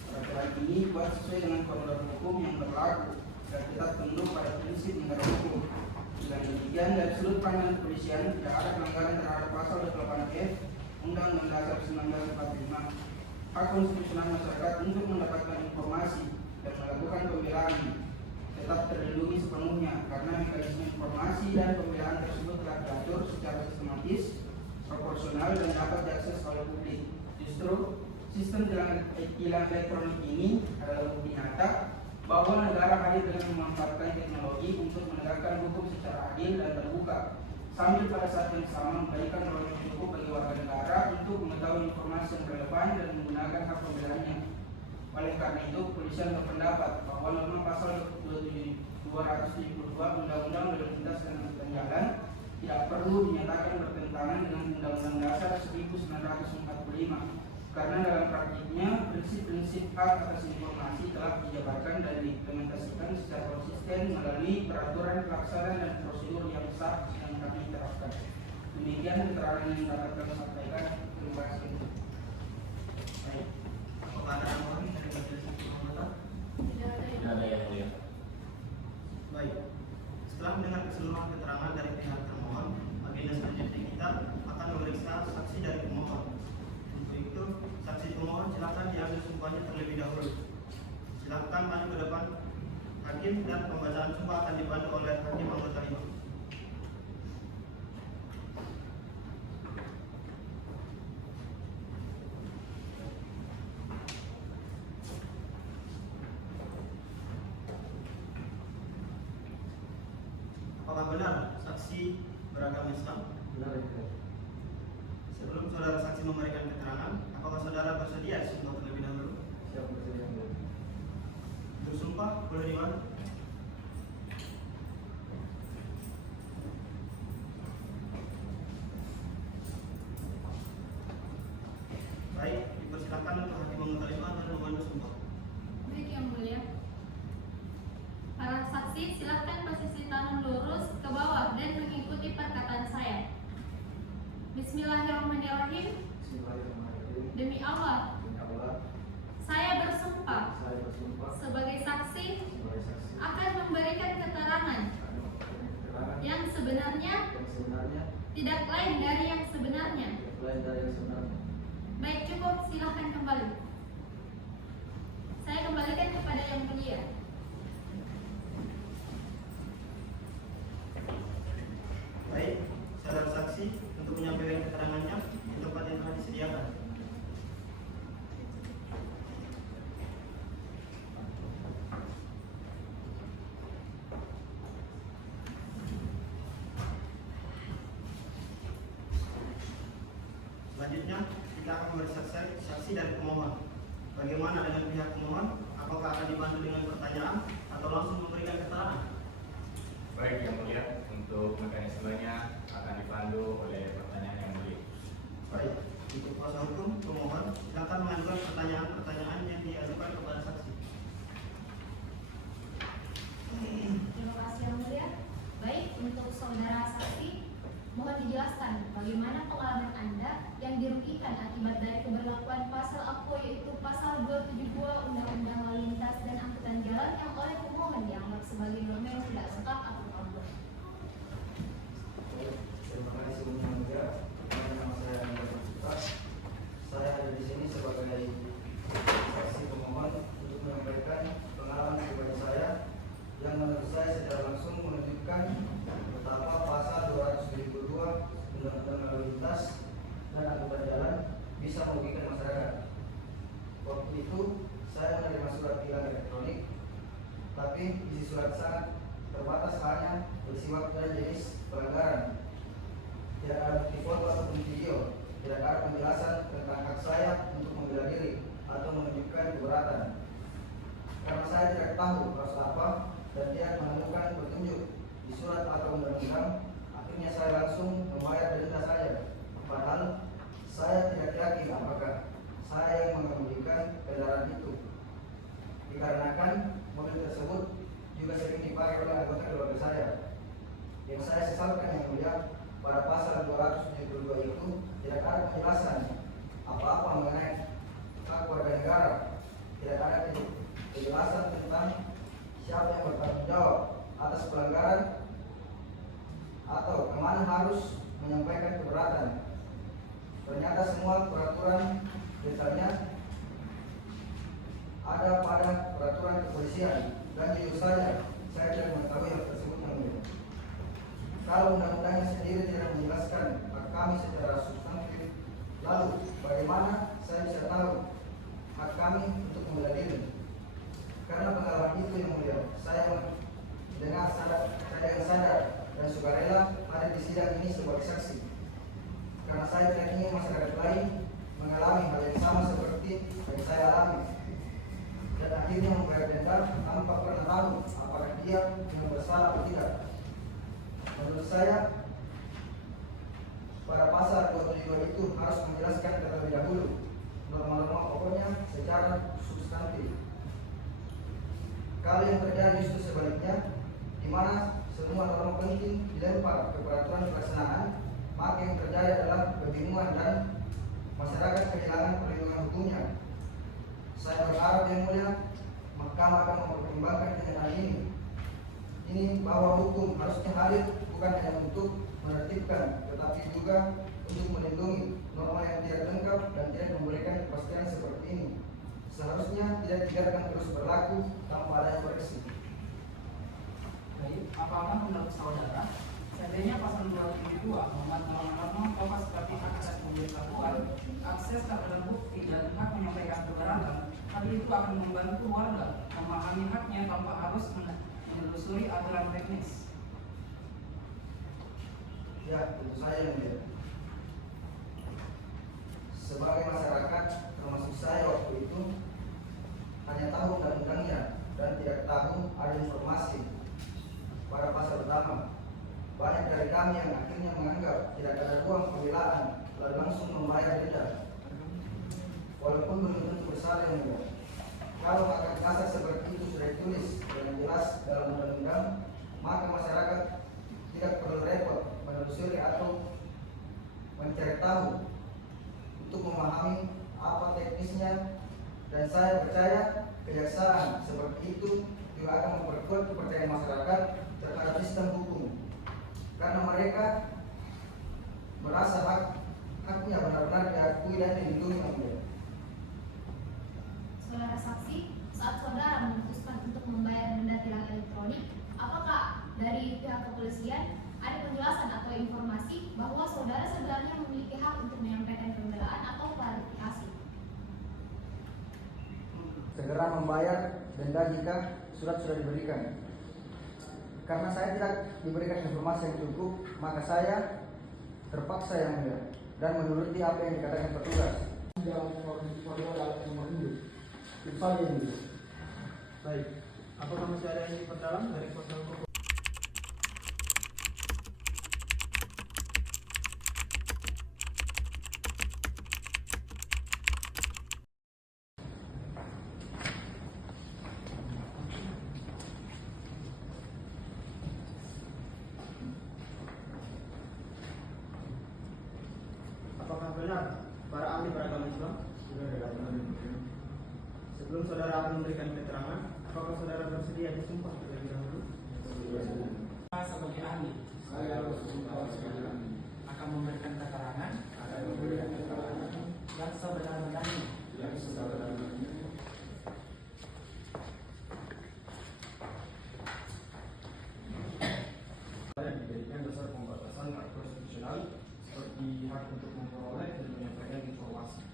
Peraturan ini dibuat sesuai dengan koridor hukum yang berlaku dan tetap tunduk pada prinsip negara hukum. Dengan demikian, dari sudut pandang kepolisian tidak ada pelanggaran terhadap Pasal 28F Undang-Undang Dasar 1945. Hak konstitusional masyarakat untuk mendapatkan informasi dan melakukan pembelaan tetap terlindungi sepenuhnya karena mekanisme informasi dan pembelaan tersebut telah diatur secara sistematis, proporsional dan dapat diakses oleh publik. Justru sistem tilang elektronik ini adalah bukti nyata bahwa negara hadir dengan memanfaatkan teknologi untuk menegakkan hukum secara adil dan terbuka, sambil pada saat yang sama memberikan ruang yang cukup bagi warga negara untuk mengetahui informasi yang relevan dan menggunakan hak pembelaannya. Oleh karena itu, kepolisian berpendapat bahwa norma Pasal 272 Undang-Undang Lalu Lintas dan Angkutan Jalan tidak perlu dinyatakan bertentangan dengan Undang-Undang Dasar 1945. Karena dalam praktiknya prinsip-prinsip hak atas informasi telah dijabarkan dan diimplementasikan secara konsisten melalui peraturan pelaksana dan prosedur yang sah yang kami terapkan. Demikian keterangan yang dapat kami sampaikan. Terima kasih. Baik. Apakah ada yang lain dari majelis anggota? Tidak ada Yang Mulia. Baik. Setelah mendengar keseluruhan keterangan dari pihak termohon, agenda selanjutnya kita akan memeriksa saksi dari pemohon. Itu saksi pemohon silakan diambil sumpahnya terlebih dahulu. Silakan maju ke depan hakim dan pembacaan sumpah akan dibantu oleh hakim anggota 5. Apakah benar saksi beragama Islam? Benar itu. Sebelum saudara saksi memberikan keterangan, apakah saudara bersedia sumpah terlebih dahulu? Siap bersedia. Bersumpah boleh dibantu. Baik, dipersilakan untuk hakim anggota 5 dan membantu sumpah. Baik Yang Mulia. Para saksi silakan posisi tangan lurus ke bawah dan mengikuti perkataan saya. Bismillahirrahmanirrahim. Bismillahirrahmanirrahim. Demi Allah, Demi Allah, saya bersumpah saya bersumpah sebagai saksi sebagai saksi akan memberikan keterangan akan memberikan keterangan yang sebenarnya sebenarnya tidak lain dari yang sebenarnya. Baik, cukup, silahkan kembali. Saya kembalikan kepada yang mulia. Baik, saudara saksi untuk menyampaikan keterangannya di tempat yang telah disediakan. Selanjutnya kita akan memberi saksi dari pemohon. Bagaimana dengan pihak pemohon? Apakah akan dibantu dengan pertanyaan atau langsung memberikan keterangan? Baik yang mulia, untuk mekanismenya akan dipandu oleh pertanyaan yang mulia. Baik, untuk kuasa hukum pemohon silakan mengajukan pertanyaan-pertanyaan yang diajukan kepada saksi. Terima kasih yang mulia. Baik, untuk saudara saksi, mohon dijelaskan bagaimana pengalaman Anda yang dirugikan akibat dari keberlakuan pasal APO, yaitu pasal 272 Undang-Undang Lalu Lintas dan Angkutan Jalan yang oleh pemohon dianggap sebagai norma yang tidak lengkap atau kompleks. Terima kasih Yang Mulia. Nama saya Anda Bersuka. Saya ada di sini sebagai saksi pemohon untuk menyampaikan pengalaman pribadi saya yang menurut saya secara langsung menunjukkan betapa pasal 272 Undang-Undang Lalu Lintas dan Angkutan Jalan bisa merugikan masyarakat. Waktu itu saya menerima surat tilang elektronik, tapi isi surat sangat terbatas, hanya bersifat pada jenis pelanggaran. Tidak ada bukti foto ataupun video, tidak ada penjelasan tentang hak saya untuk membela diri atau menunjukkan keberatan. Karena saya tidak tahu harus apa dan tidak menemukan petunjuk di surat atau undang-undang, akhirnya saya langsung membayar denda saya. Padahal saya tidak yakin apakah saya yang mengemudikan kendaraan itu, dikarenakan mobil tersebut juga sering dipakai oleh anggota keluarga saya. Yang saya sesalkan yang mulia, pada pasal 272 itu tidak ada penjelasan apa-apa mengenai hak warga negara, tidak ada penjelasan tentang siapa yang bertanggung jawab atas pelanggaran atau kemana harus menyampaikan keberatan. Ternyata semua peraturan detailnya ada pada peraturan kepolisian, dan jujur saja saya tidak mengetahui hal tersebut yang mulia. Kalau undang-undangnya sendiri tidak menjelaskan hak kami secara substantif, lalu bagaimana saya bisa tahu hak kami untuk membela diri? Karena pengalaman itu yang mulia, saya dengan sadar dan sukarela hadir di sidang ini sebagai saksi. Karena saya tidak ingin masyarakat lain mengalami hal yang sama seperti yang saya alami, dan akhirnya membayar denda tanpa pernah tahu apakah dia yang bersalah atau tidak. Menurut saya, pada pasal 272 itu harus menjelaskan terlebih dahulu norma-norma pokoknya secara substantif. Kalau yang terjadi justru sebaliknya, di mana semua norma penting dilempar ke peraturan pelaksanaan, maka yang terjadi adalah kebingungan dan masyarakat kehilangan perlindungan hukumnya. Saya berharap yang mulia, Mahkamah akan mempertimbangkan dengan hal ini. Ini bahwa hukum harusnya hadir bukan hanya untuk menertibkan, tetapi juga untuk melindungi norma yang tidak lengkap dan tidak memberikan kepastian seperti ini. Seharusnya tidak dibiarkan terus berlaku tanpa adanya koreksi. Baik, apakah menurut saudara seandainya pasal 272 memuat norma-norma pokok seperti hak atas pemberitahuan, akses terhadap bukti dan hak menyampaikan keberatan, hal itu akan membantu warga memahami haknya tanpa harus menelusuri aturan teknis? Ya, tentu saja yang mulia. Sebagai masyarakat, termasuk saya waktu itu, hanya tahu undang-undangnya dan tidak tahu ada informasi pada pasal utama. Banyak dari kami yang akhirnya menganggap tidak ada ruang pembelaan lalu langsung membayar denda, walaupun belum tentu bersalah yang mulia. Kalau hak dasar seperti itu sudah ditulis dengan jelas dalam undang-undang, maka masyarakat tidak perlu repot menelusuri atau mencari tahu untuk memahami apa teknisnya, dan saya percaya kejaksaan seperti itu juga akan memperkuat kepercayaan masyarakat terhadap sistem hukum. karena mereka merasa haknya benar-benar diakui dan dilindungi yang mulia. Saudara saksi, saat saudara memutuskan untuk membayar denda tilang elektronik, apakah dari pihak kepolisian ada penjelasan atau informasi bahwa saudara sebenarnya memiliki hak untuk menyampaikan pembelaan atau klarifikasi? Segera membayar denda jika surat sudah diberikan. Karena saya tidak diberikan informasi yang cukup, maka saya terpaksa yang mulia dan menuruti apa yang dikatakan petugas. Itu saja yang mulia. Baik, apakah masih ada yang diperdalam dari kuasa hukum? Apakah benar para ahli beragama Islam? Sebelum saudara akan memberikan keterangan, apakah saudara bersedia disumpah terlebih dahulu? Sebagai ahli, saya akan memberikan keterangan yang sebenar-benarnya. Yang dijadikan dasar pembatasan hak konstitusional seperti hak untuk memperoleh dan menyampaikan informasi.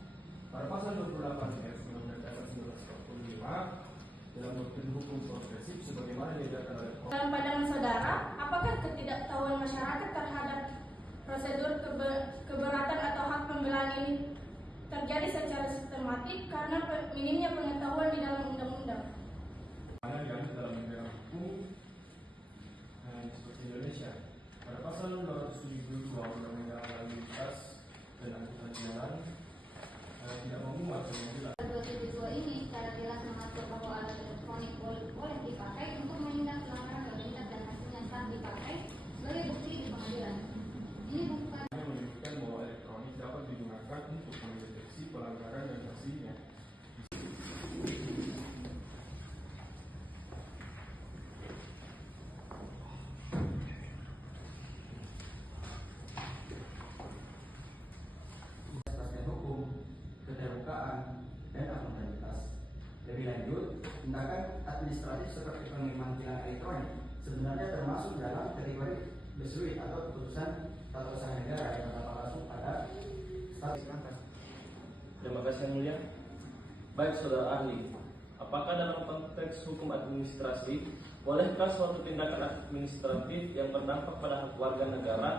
Pada pasal 28 ayat Undang-Undang Dasar 1945 dalam doktrin hukum progresif sebagaimana diajarkan oleh Dalam pandangan saudara, apakah ketidaktahuan masyarakat terhadap prosedur keberatan atau hak pembelaan ini terjadi secara sistematik karena minimnya pengetahuan di dalam undang-undang? mana diambil dalam negara hukum seperti Indonesia. Pada pasal 272 Undang-Undang Lalu Lintas dan Angkutan Jalan tidak memuat atau menjelaskan 272 ini secara jelas mengatur bahwa alat elektronik boleh dipakai untuk menindak pelanggaran lalu lintas dan hasilnya saat dipakai sebagai bukti di pengadilan. Ini bukan menyebutkan bahwa elektronik dapat digunakan untuk mendeteksi pelanggaran dan hasilnya. Kepastian hukum, keterbukaan, dan akuntabilitas. Lebih lanjut, tindakan administratif seperti pengiriman tilang elektronik sebenarnya termasuk dalam kategori bersuit atau keputusan tata usaha negara yang berdampak langsung pada status angkas. Terima kasih yang mulia. Baik saudara ahli, apakah dalam konteks hukum administrasi, bolehkah suatu tindakan administratif yang berdampak pada hak warga negara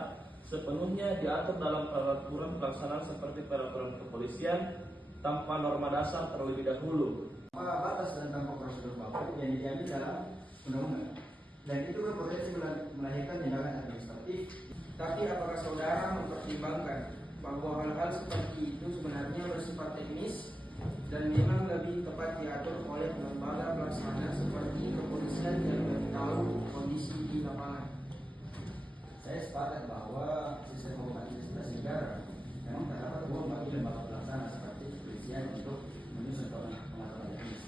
sepenuhnya diatur dalam peraturan pelaksanaan seperti peraturan kepolisian tanpa norma dasar terlebih dahulu? Batas dan tanpa prosedur baku yang dijamin dalam undang-undang, dan itu berpotensi melahirkan tindakan administratif. Tapi apakah saudara mempertimbangkan bahwa hal-hal seperti itu sebenarnya bersifat teknis dan memang lebih tepat diatur oleh lembaga pelaksana seperti kepolisian yang lebih tahu kondisi di lapangan? Saya sepakat bahwa sistem hukum administrasi negara memang terdapat ruang bagi lembaga pelaksana seperti kepolisian untuk menyusun pengaturan teknis.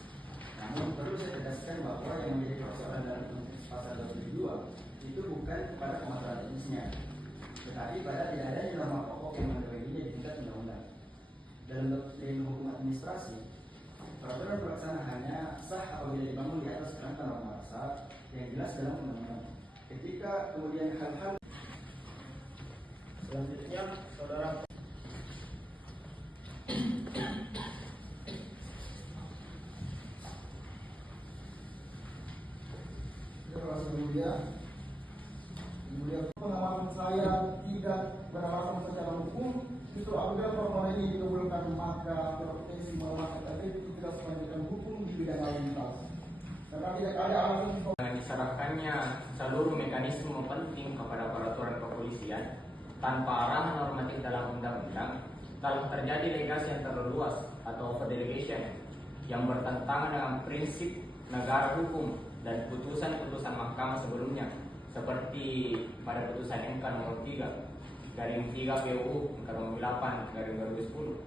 Namun perlu saya tegaskan bahwa yang menjadi persoalan dalam konteks pasal 22 itu bukan pada pengaturan teknisnya, tetapi pada tidak adanya norma pokok yang mengaturnya di tingkat undang-undang. Dalam doktrin hukum administrasi, peraturan pelaksana hanya sah apabila dibangun di atas kerangka norma dasar yang jelas dalam undang-undang. Ketika kemudian hal-hal Selanjutnya, saudara Terima kasih mulia. Mulia, pengalaman saya tidak beralasan secara hukum. Justru apabila permohonan ini dikabulkan maka berpotensi melanggar itu tidak selanjutkan hukum di bidang lalu lintas. Karena tidak ada alasan Dengan diserahkannya seluruh mekanisme penting kepada peraturan kepolisian tanpa arahan normatif dalam undang-undang, telah terjadi legasi yang terlalu luas atau overdelegation yang bertentangan dengan prinsip negara hukum dan putusan-putusan mahkamah sebelumnya, seperti pada putusan MK nomor 3/3 PUU MK nomor 8/2010.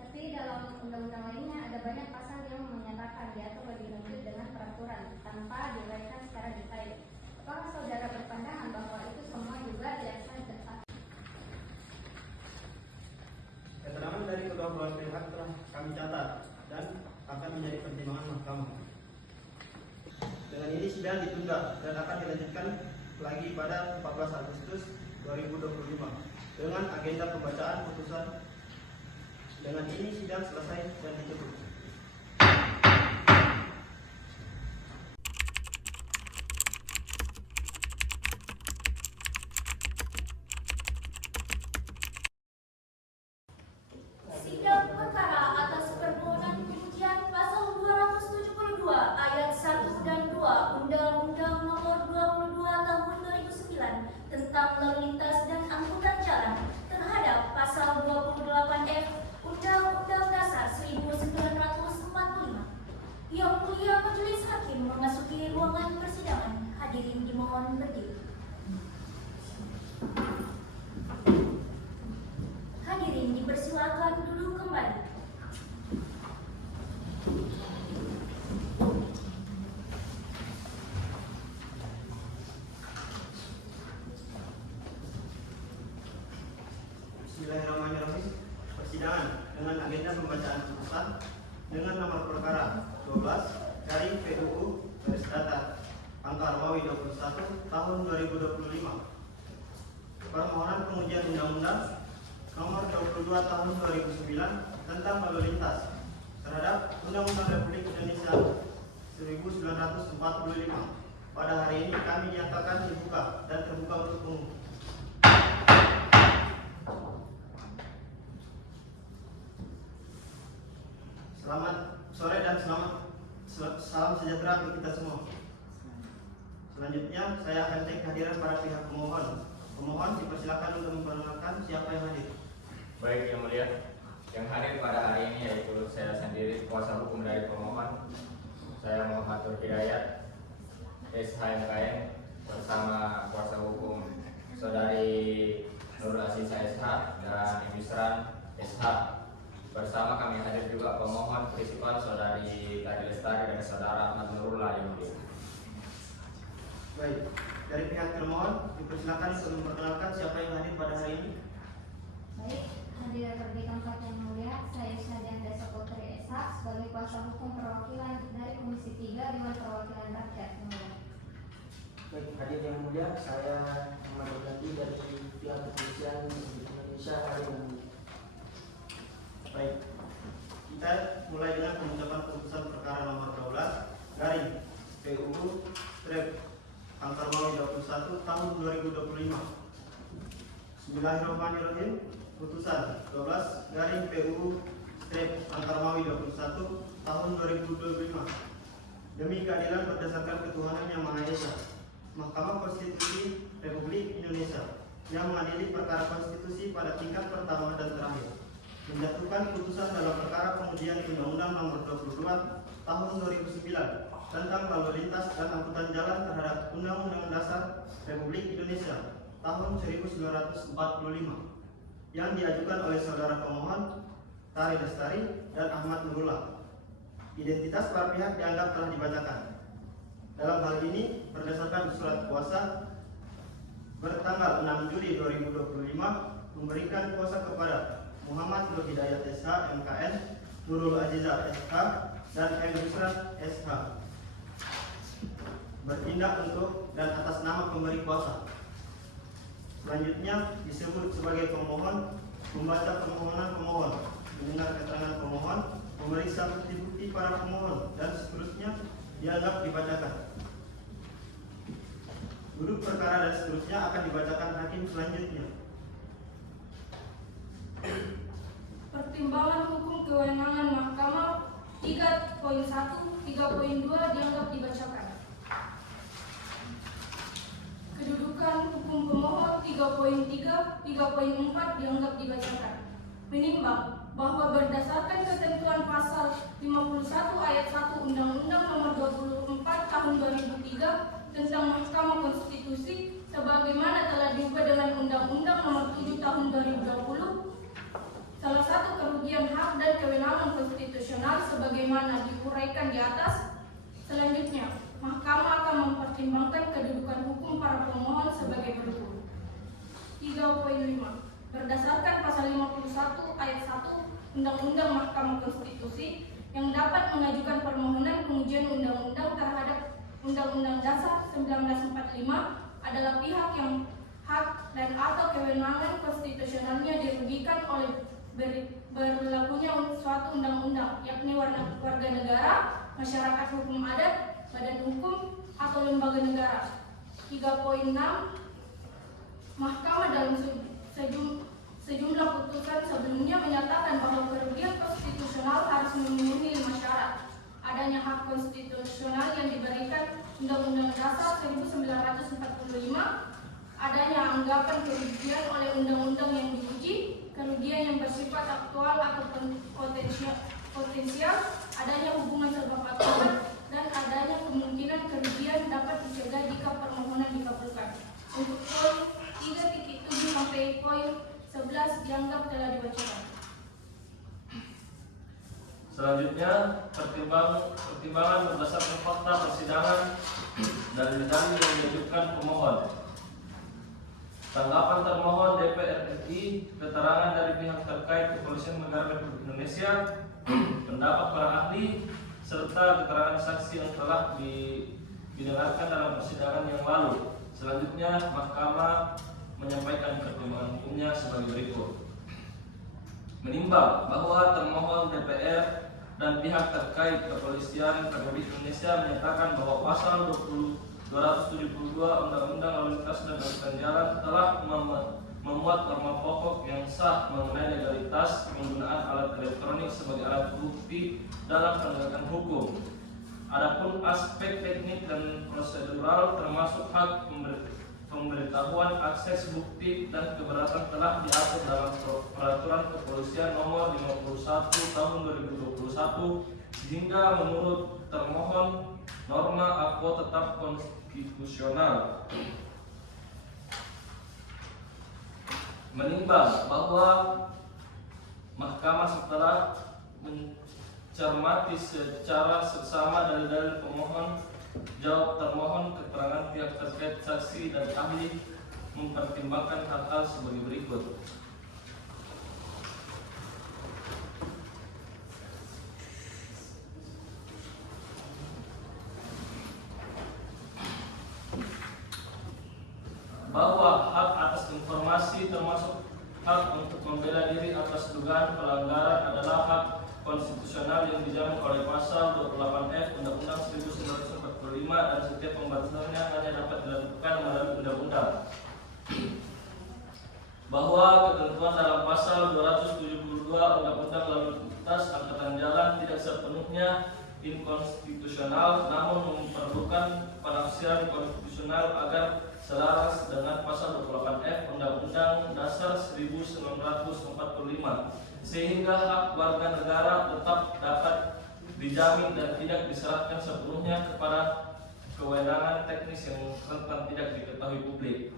Tapi dalam undang-undang lainnya ada banyak pasal yang menyatakan diatur lebih lanjut dengan peraturan tanpa diuraikan secara detail. Apakah saudara berpandangan sidang ditunda dan akan dilanjutkan lagi pada 14 Agustus 2025 dengan agenda pembacaan putusan. Dengan ini sidang selesai dan ditutup. Sidang perkara atas permohonan pengujian pasal 272 ayat 1 dan 2 Undang-Undang Nomor 22 Tahun 2009 tentang lalu lintas dan angkutan jalan terhadap pasal 28F Undang-Undang Dasar 1945. Yang Mulia Majelis Hakim memasuki ruangan persidangan. Hadirin dimohon berdiri. Hadirin dipersilakan duduk kembali. Bismillahirrahmanirrahim. Persidangan dengan agenda pembacaan putusan dengan nomor perkara 12 dari PUU garis datar angka Romawi 21 tahun 2025. Permohonan pengujian undang-undang nomor 22 tahun 2009 tentang lalu lintas terhadap Undang-Undang Republik Indonesia 1945. Pada hari ini kami nyatakan dibuka dan terbuka untuk umum. Selamat sore dan salam sejahtera untuk kita semua. Selanjutnya saya akan cek kehadiran para pihak pemohon. Pemohon dipersilakan untuk memperkenalkan siapa yang hadir. Baik, Yang Mulia, yang hadir pada hari ini yaitu saya sendiri, kuasa hukum dari pemohon. Saya Muhammad Tur Hidayat, SHMKN, bersama kuasa hukum Saudari Nurul Aziza SH dan Yusran SH. Bersama kami hadir juga pemohon prinsipal Saudari Tari Lestari dan Saudara Ahmad Nurullah, Yang Mulia. Baik, dari pihak termohon dipersilakan untuk memperkenalkan siapa yang hadir pada hari ini. Baik, hadir di tempat yang mulia, saya Syahdianda Saputri SH sebagai kuasa hukum perwakilan dari Komisi 3 Dewan Perwakilan Rakyat. Baik, hadir yang mulia, saya Muhammad Ganti dari pihak kepolisian Indonesia hari ini. Baik, kita mulai dengan pengucapan putusan perkara nomor 12 garing PUU angka Romawi 21 tahun 2025. Bismillahirrahmanirrahim. Putusan 12 garing PUU angka Romawi 21 tahun 2025. Demi keadilan berdasarkan ketuhanan yang Maha Esa, Mahkamah Konstitusi Republik Indonesia yang mengadili perkara konstitusi pada tingkat pertama dan terakhir menjatuhkan putusan dalam perkara pengujian Undang-Undang Nomor 22 Tahun 2009 tentang lalu lintas dan angkutan jalan terhadap Undang-Undang Dasar Republik Indonesia tahun 1945 yang diajukan oleh saudara pemohon Tari Lestari dan Ahmad Nurullah. Identitas para pihak dianggap telah dibacakan. Dalam hal ini berdasarkan surat kuasa bertanggal 6 Juli 2025 memberikan kuasa kepada Muhammad Nur Hidayat SH MKN, Nurul Aziza SH dan M. Yusran SH bertindak untuk dan atas nama pemberi kuasa. Selanjutnya disebut sebagai pemohon, membaca permohonan pemohon, mendengar keterangan pemohon, memeriksa bukti-bukti para pemohon, dan seterusnya dianggap dibacakan. Duduk perkara dan seterusnya akan dibacakan hakim selanjutnya. Pertimbangan hukum kewenangan Mahkamah 3.1, 3.2 dianggap dibacakan. Kedudukan hukum pemohon 3.3, 3.4 dianggap dibacakan. Menimbang bahwa berdasarkan ketentuan pasal 51 ayat 1 Undang-Undang Nomor 24 Tahun 2003 tentang Mahkamah Konstitusi sebagaimana telah diubah dengan Undang-Undang Nomor 7 Tahun 2020, salah satu kerugian hak dan kewenangan konstitusional sebagaimana diuraikan di atas. Selanjutnya, Mahkamah akan mempertimbangkan kedudukan hukum para pemohon sebagai berikut. 3.5. Berdasarkan pasal 51 ayat 1 Undang-Undang Mahkamah Konstitusi, yang dapat mengajukan permohonan pengujian undang-undang terhadap Undang-Undang Dasar 1945 adalah pihak yang hak dan atau kewenangan konstitusionalnya dirugikan oleh berlakunya suatu undang-undang, yakni warga negara, masyarakat hukum adat, badan hukum, atau lembaga negara. 3.6 Mahkamah dalam sejumlah putusan sebelumnya menyatakan bahwa kerugian konstitusional harus memenuhi 5 syarat. Adanya hak konstitusional yang diberikan Undang-Undang Dasar 1945, adanya anggapan kerugian oleh undang-undang yang diuji, kerugian yang bersifat aktual atau potensial, adanya hubungan sebab akibat, dan adanya kemungkinan kerugian dapat dicegah jika permohonan dikabulkan. Untuk poin 3.7 sampai poin 11 dianggap telah dibacakan. Selanjutnya, pertimbangan berdasarkan fakta persidangan dan dalil yang diajukan pemohon. Tanggapan termohon DPR RI, keterangan dari pihak terkait Kepolisian Negara Republik Indonesia, pendapat para ahli, serta keterangan saksi yang telah didengarkan dalam persidangan yang lalu. Selanjutnya, Mahkamah menyampaikan pertimbangan hukumnya sebagai berikut. Menimbang bahwa termohon DPR dan pihak terkait Kepolisian Republik Indonesia menyatakan bahwa pasal 272 Undang-Undang Lalu Lintas dan Angkutan Jalan telah memuat norma pokok yang sah mengenai legalitas penggunaan alat elektronik sebagai alat bukti dalam penegakan hukum. Adapun aspek teknik dan prosedural termasuk hak pemberitahuan akses bukti dan keberatan telah diatur dalam Peraturan Kepolisian Nomor 51 Tahun 2021, sehingga menurut termohon norma aqua tetap konstitusional. Menimbang bahwa Mahkamah setelah mencermati secara seksama dalil-dalil pemohon, jawab termohon, keterangan pihak terkait, saksi dan ahli, mempertimbangkan hal-hal sebagai berikut. Bahwa hak atas informasi termasuk hak untuk membela diri atas dugaan pelanggaran adalah hak konstitusional yang dijamin oleh pasal 28F Undang-Undang 1945 dan setiap pembatasannya hanya dapat dilakukan melalui undang-undang. Bahwa ketentuan dalam pasal 272 Undang-Undang Lalu Lintas Angkutan Jalan tidak sepenuhnya inkonstitusional, namun memerlukan penafsiran konstitusional agar selaras dengan pasal 28F Undang-Undang Dasar 1945, sehingga hak warga negara tetap dapat dijamin dan tidak diserahkan sepenuhnya kepada kewenangan teknis yang rentan tidak diketahui publik.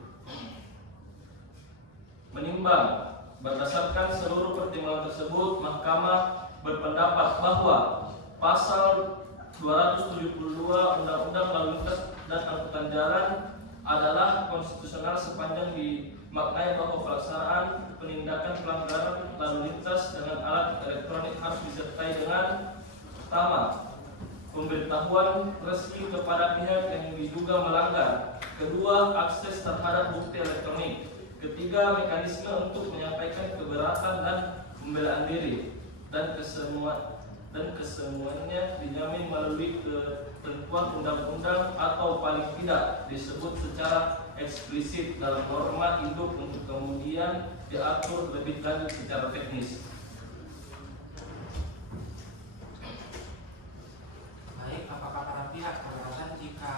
Menimbang berdasarkan seluruh pertimbangan tersebut, Mahkamah berpendapat bahwa pasal 272 Undang-Undang Lalu Lintas dan Angkutan Jalan adalah konstitusional sepanjang dimaknai bahwa pelaksanaan penindakan pelanggaran lalu lintas dengan alat elektronik harus disertai dengan: pertama, pemberitahuan resmi kepada pihak yang diduga melanggar; kedua, akses terhadap bukti elektronik; ketiga, mekanisme untuk menyampaikan keberatan dan pembelaan diri; dan kesemuanya dijamin melalui ketentuan undang-undang atau paling tidak disebut secara eksplisit dalam norma induk untuk kemudian diatur lebih lanjut secara teknis. Baik, apakah para pihak keberatan jika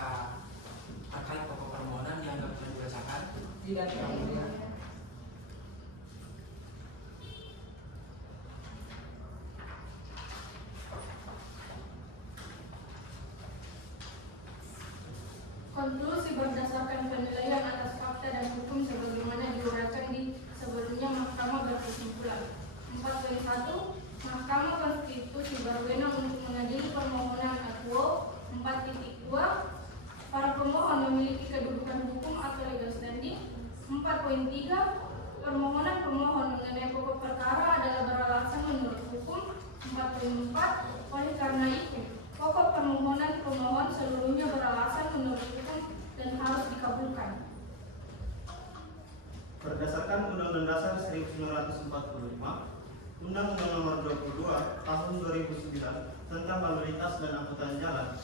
terkait pokok permohonan dianggap sudah dibacakan? Tidak, Yang Mulia. Konklusi berdasarkan penilaian atas fakta dan hukum sebagaimana diuraikan di sebelumnya, Mahkamah berkesimpulan 4.1. Mahkamah Konstitusi berwenang untuk mengadili permohonan akuo. 4.2. Para pemohon memiliki kedudukan hukum atau legal standing. 4.3. Permohonan pemohon mengenai pokok perkara adalah beralasan menurut hukum. 4.4. Oleh karena itu, pokok permohonan pemohon seluruhnya beralasan Undang-Undang Dasar 1945, Undang-Undang Nomor 22 Tahun 2009 tentang lalu lintas dan angkutan jalan.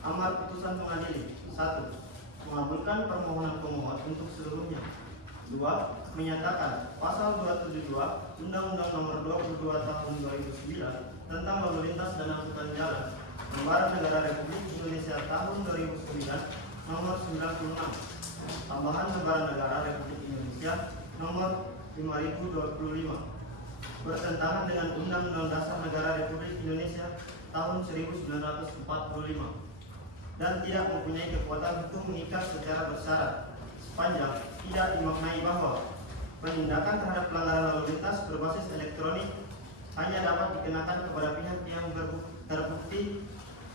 Amar putusan pengadilan: 1. Mengabulkan permohonan pemohon untuk seluruhnya. 2. Menyatakan pasal 272 Undang-Undang Nomor 22 Tahun 2009 tentang lalu lintas dan angkutan jalan Lembaran Negara Republik Indonesia Tahun 2009 Nomor 96, tambahan Lembaran Negara Republik Indonesia Nomor 5025, bertentangan dengan Undang-Undang Dasar Negara Republik Indonesia Tahun 1945 dan tidak mempunyai kekuatan hukum mengikat secara bersyarat, sepanjang tidak dimaknai bahwa penindakan terhadap pelanggaran lalu lintas berbasis elektronik hanya dapat dikenakan kepada pihak yang terbukti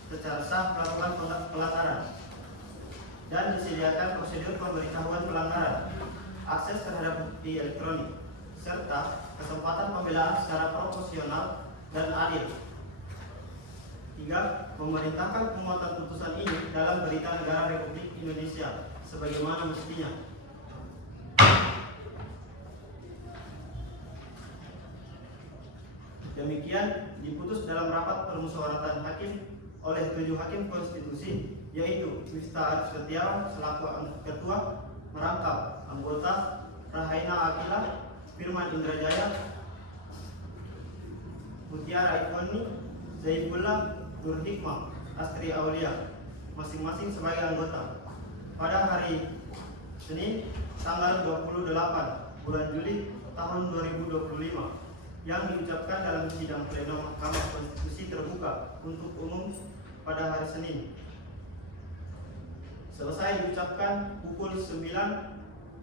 secara sah melakukan pelanggaran, dan disediakan prosedur pemberitahuan pelanggaran, akses terhadap bukti elektronik, serta kesempatan pembelaan secara proporsional dan adil. 3. Memerintahkan penguatan putusan ini dalam Berita Negara Republik Indonesia sebagaimana mestinya. Demikian diputus dalam rapat permusyawaratan hakim oleh 7 hakim konstitusi, yaitu Miftah Arif Setiawan selaku ketua, merangkap anggota Rahaina Akila, Firman Indrajaya, Mutiara Ifwani, Zaifullah Nur Hikmah, Astri Aulia, masing-masing sebagai anggota. Pada hari Senin tanggal 28 bulan Juli tahun 2025 yang diucapkan dalam sidang pleno Mahkamah Konstitusi terbuka untuk umum pada hari Senin. Selesai diucapkan pukul 9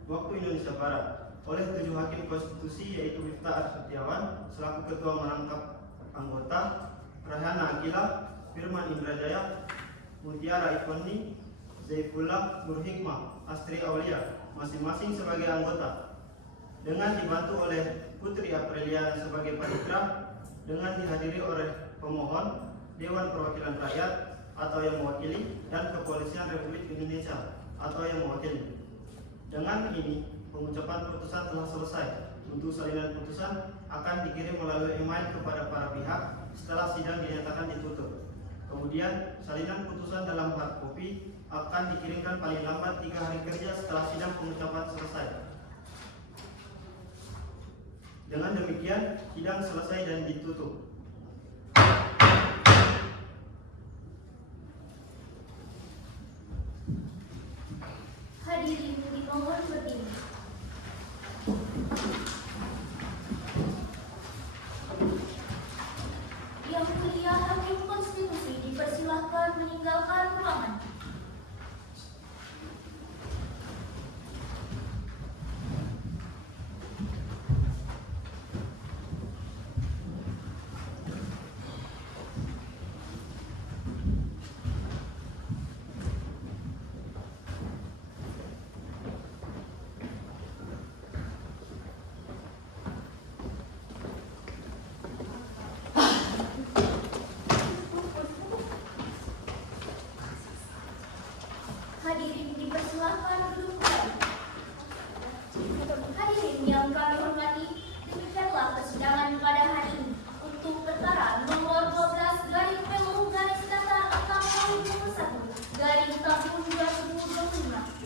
waktu Indonesia Barat oleh 7 hakim konstitusi, yaitu Miftah Arif Setiawan selaku ketua, merangkap anggota Rahana Akila, Firman Indrajaya, Mutiara Ifwani, Zaifullah Nur Hikmah, Astri Aulia, masing-masing sebagai anggota, dengan dibantu oleh Putri Aprilia sebagai panitera, dengan dihadiri oleh pemohon, Dewan Perwakilan Rakyat atau yang mewakili, dan Kepolisian Republik Indonesia atau yang mewakili. Dengan ini, pengucapan putusan telah selesai. Untuk salinan putusan akan dikirim melalui email kepada para pihak setelah sidang dinyatakan ditutup. Kemudian, salinan putusan dalam hard copy akan dikirimkan paling lambat 3 hari kerja setelah sidang pengucapan selesai. Dengan demikian, sidang selesai dan ditutup. Hadirin dimohon berdiri. Yang mulia Hakim Konstitusi dipersilahkan meninggalkan ruangan. Hadirin dipersilahkan duduk kembali. Hadirin yang kami hormati, demikianlah persidangan pada hari ini untuk perkara nomor 12/PU/Kata Angka tahun 21/2025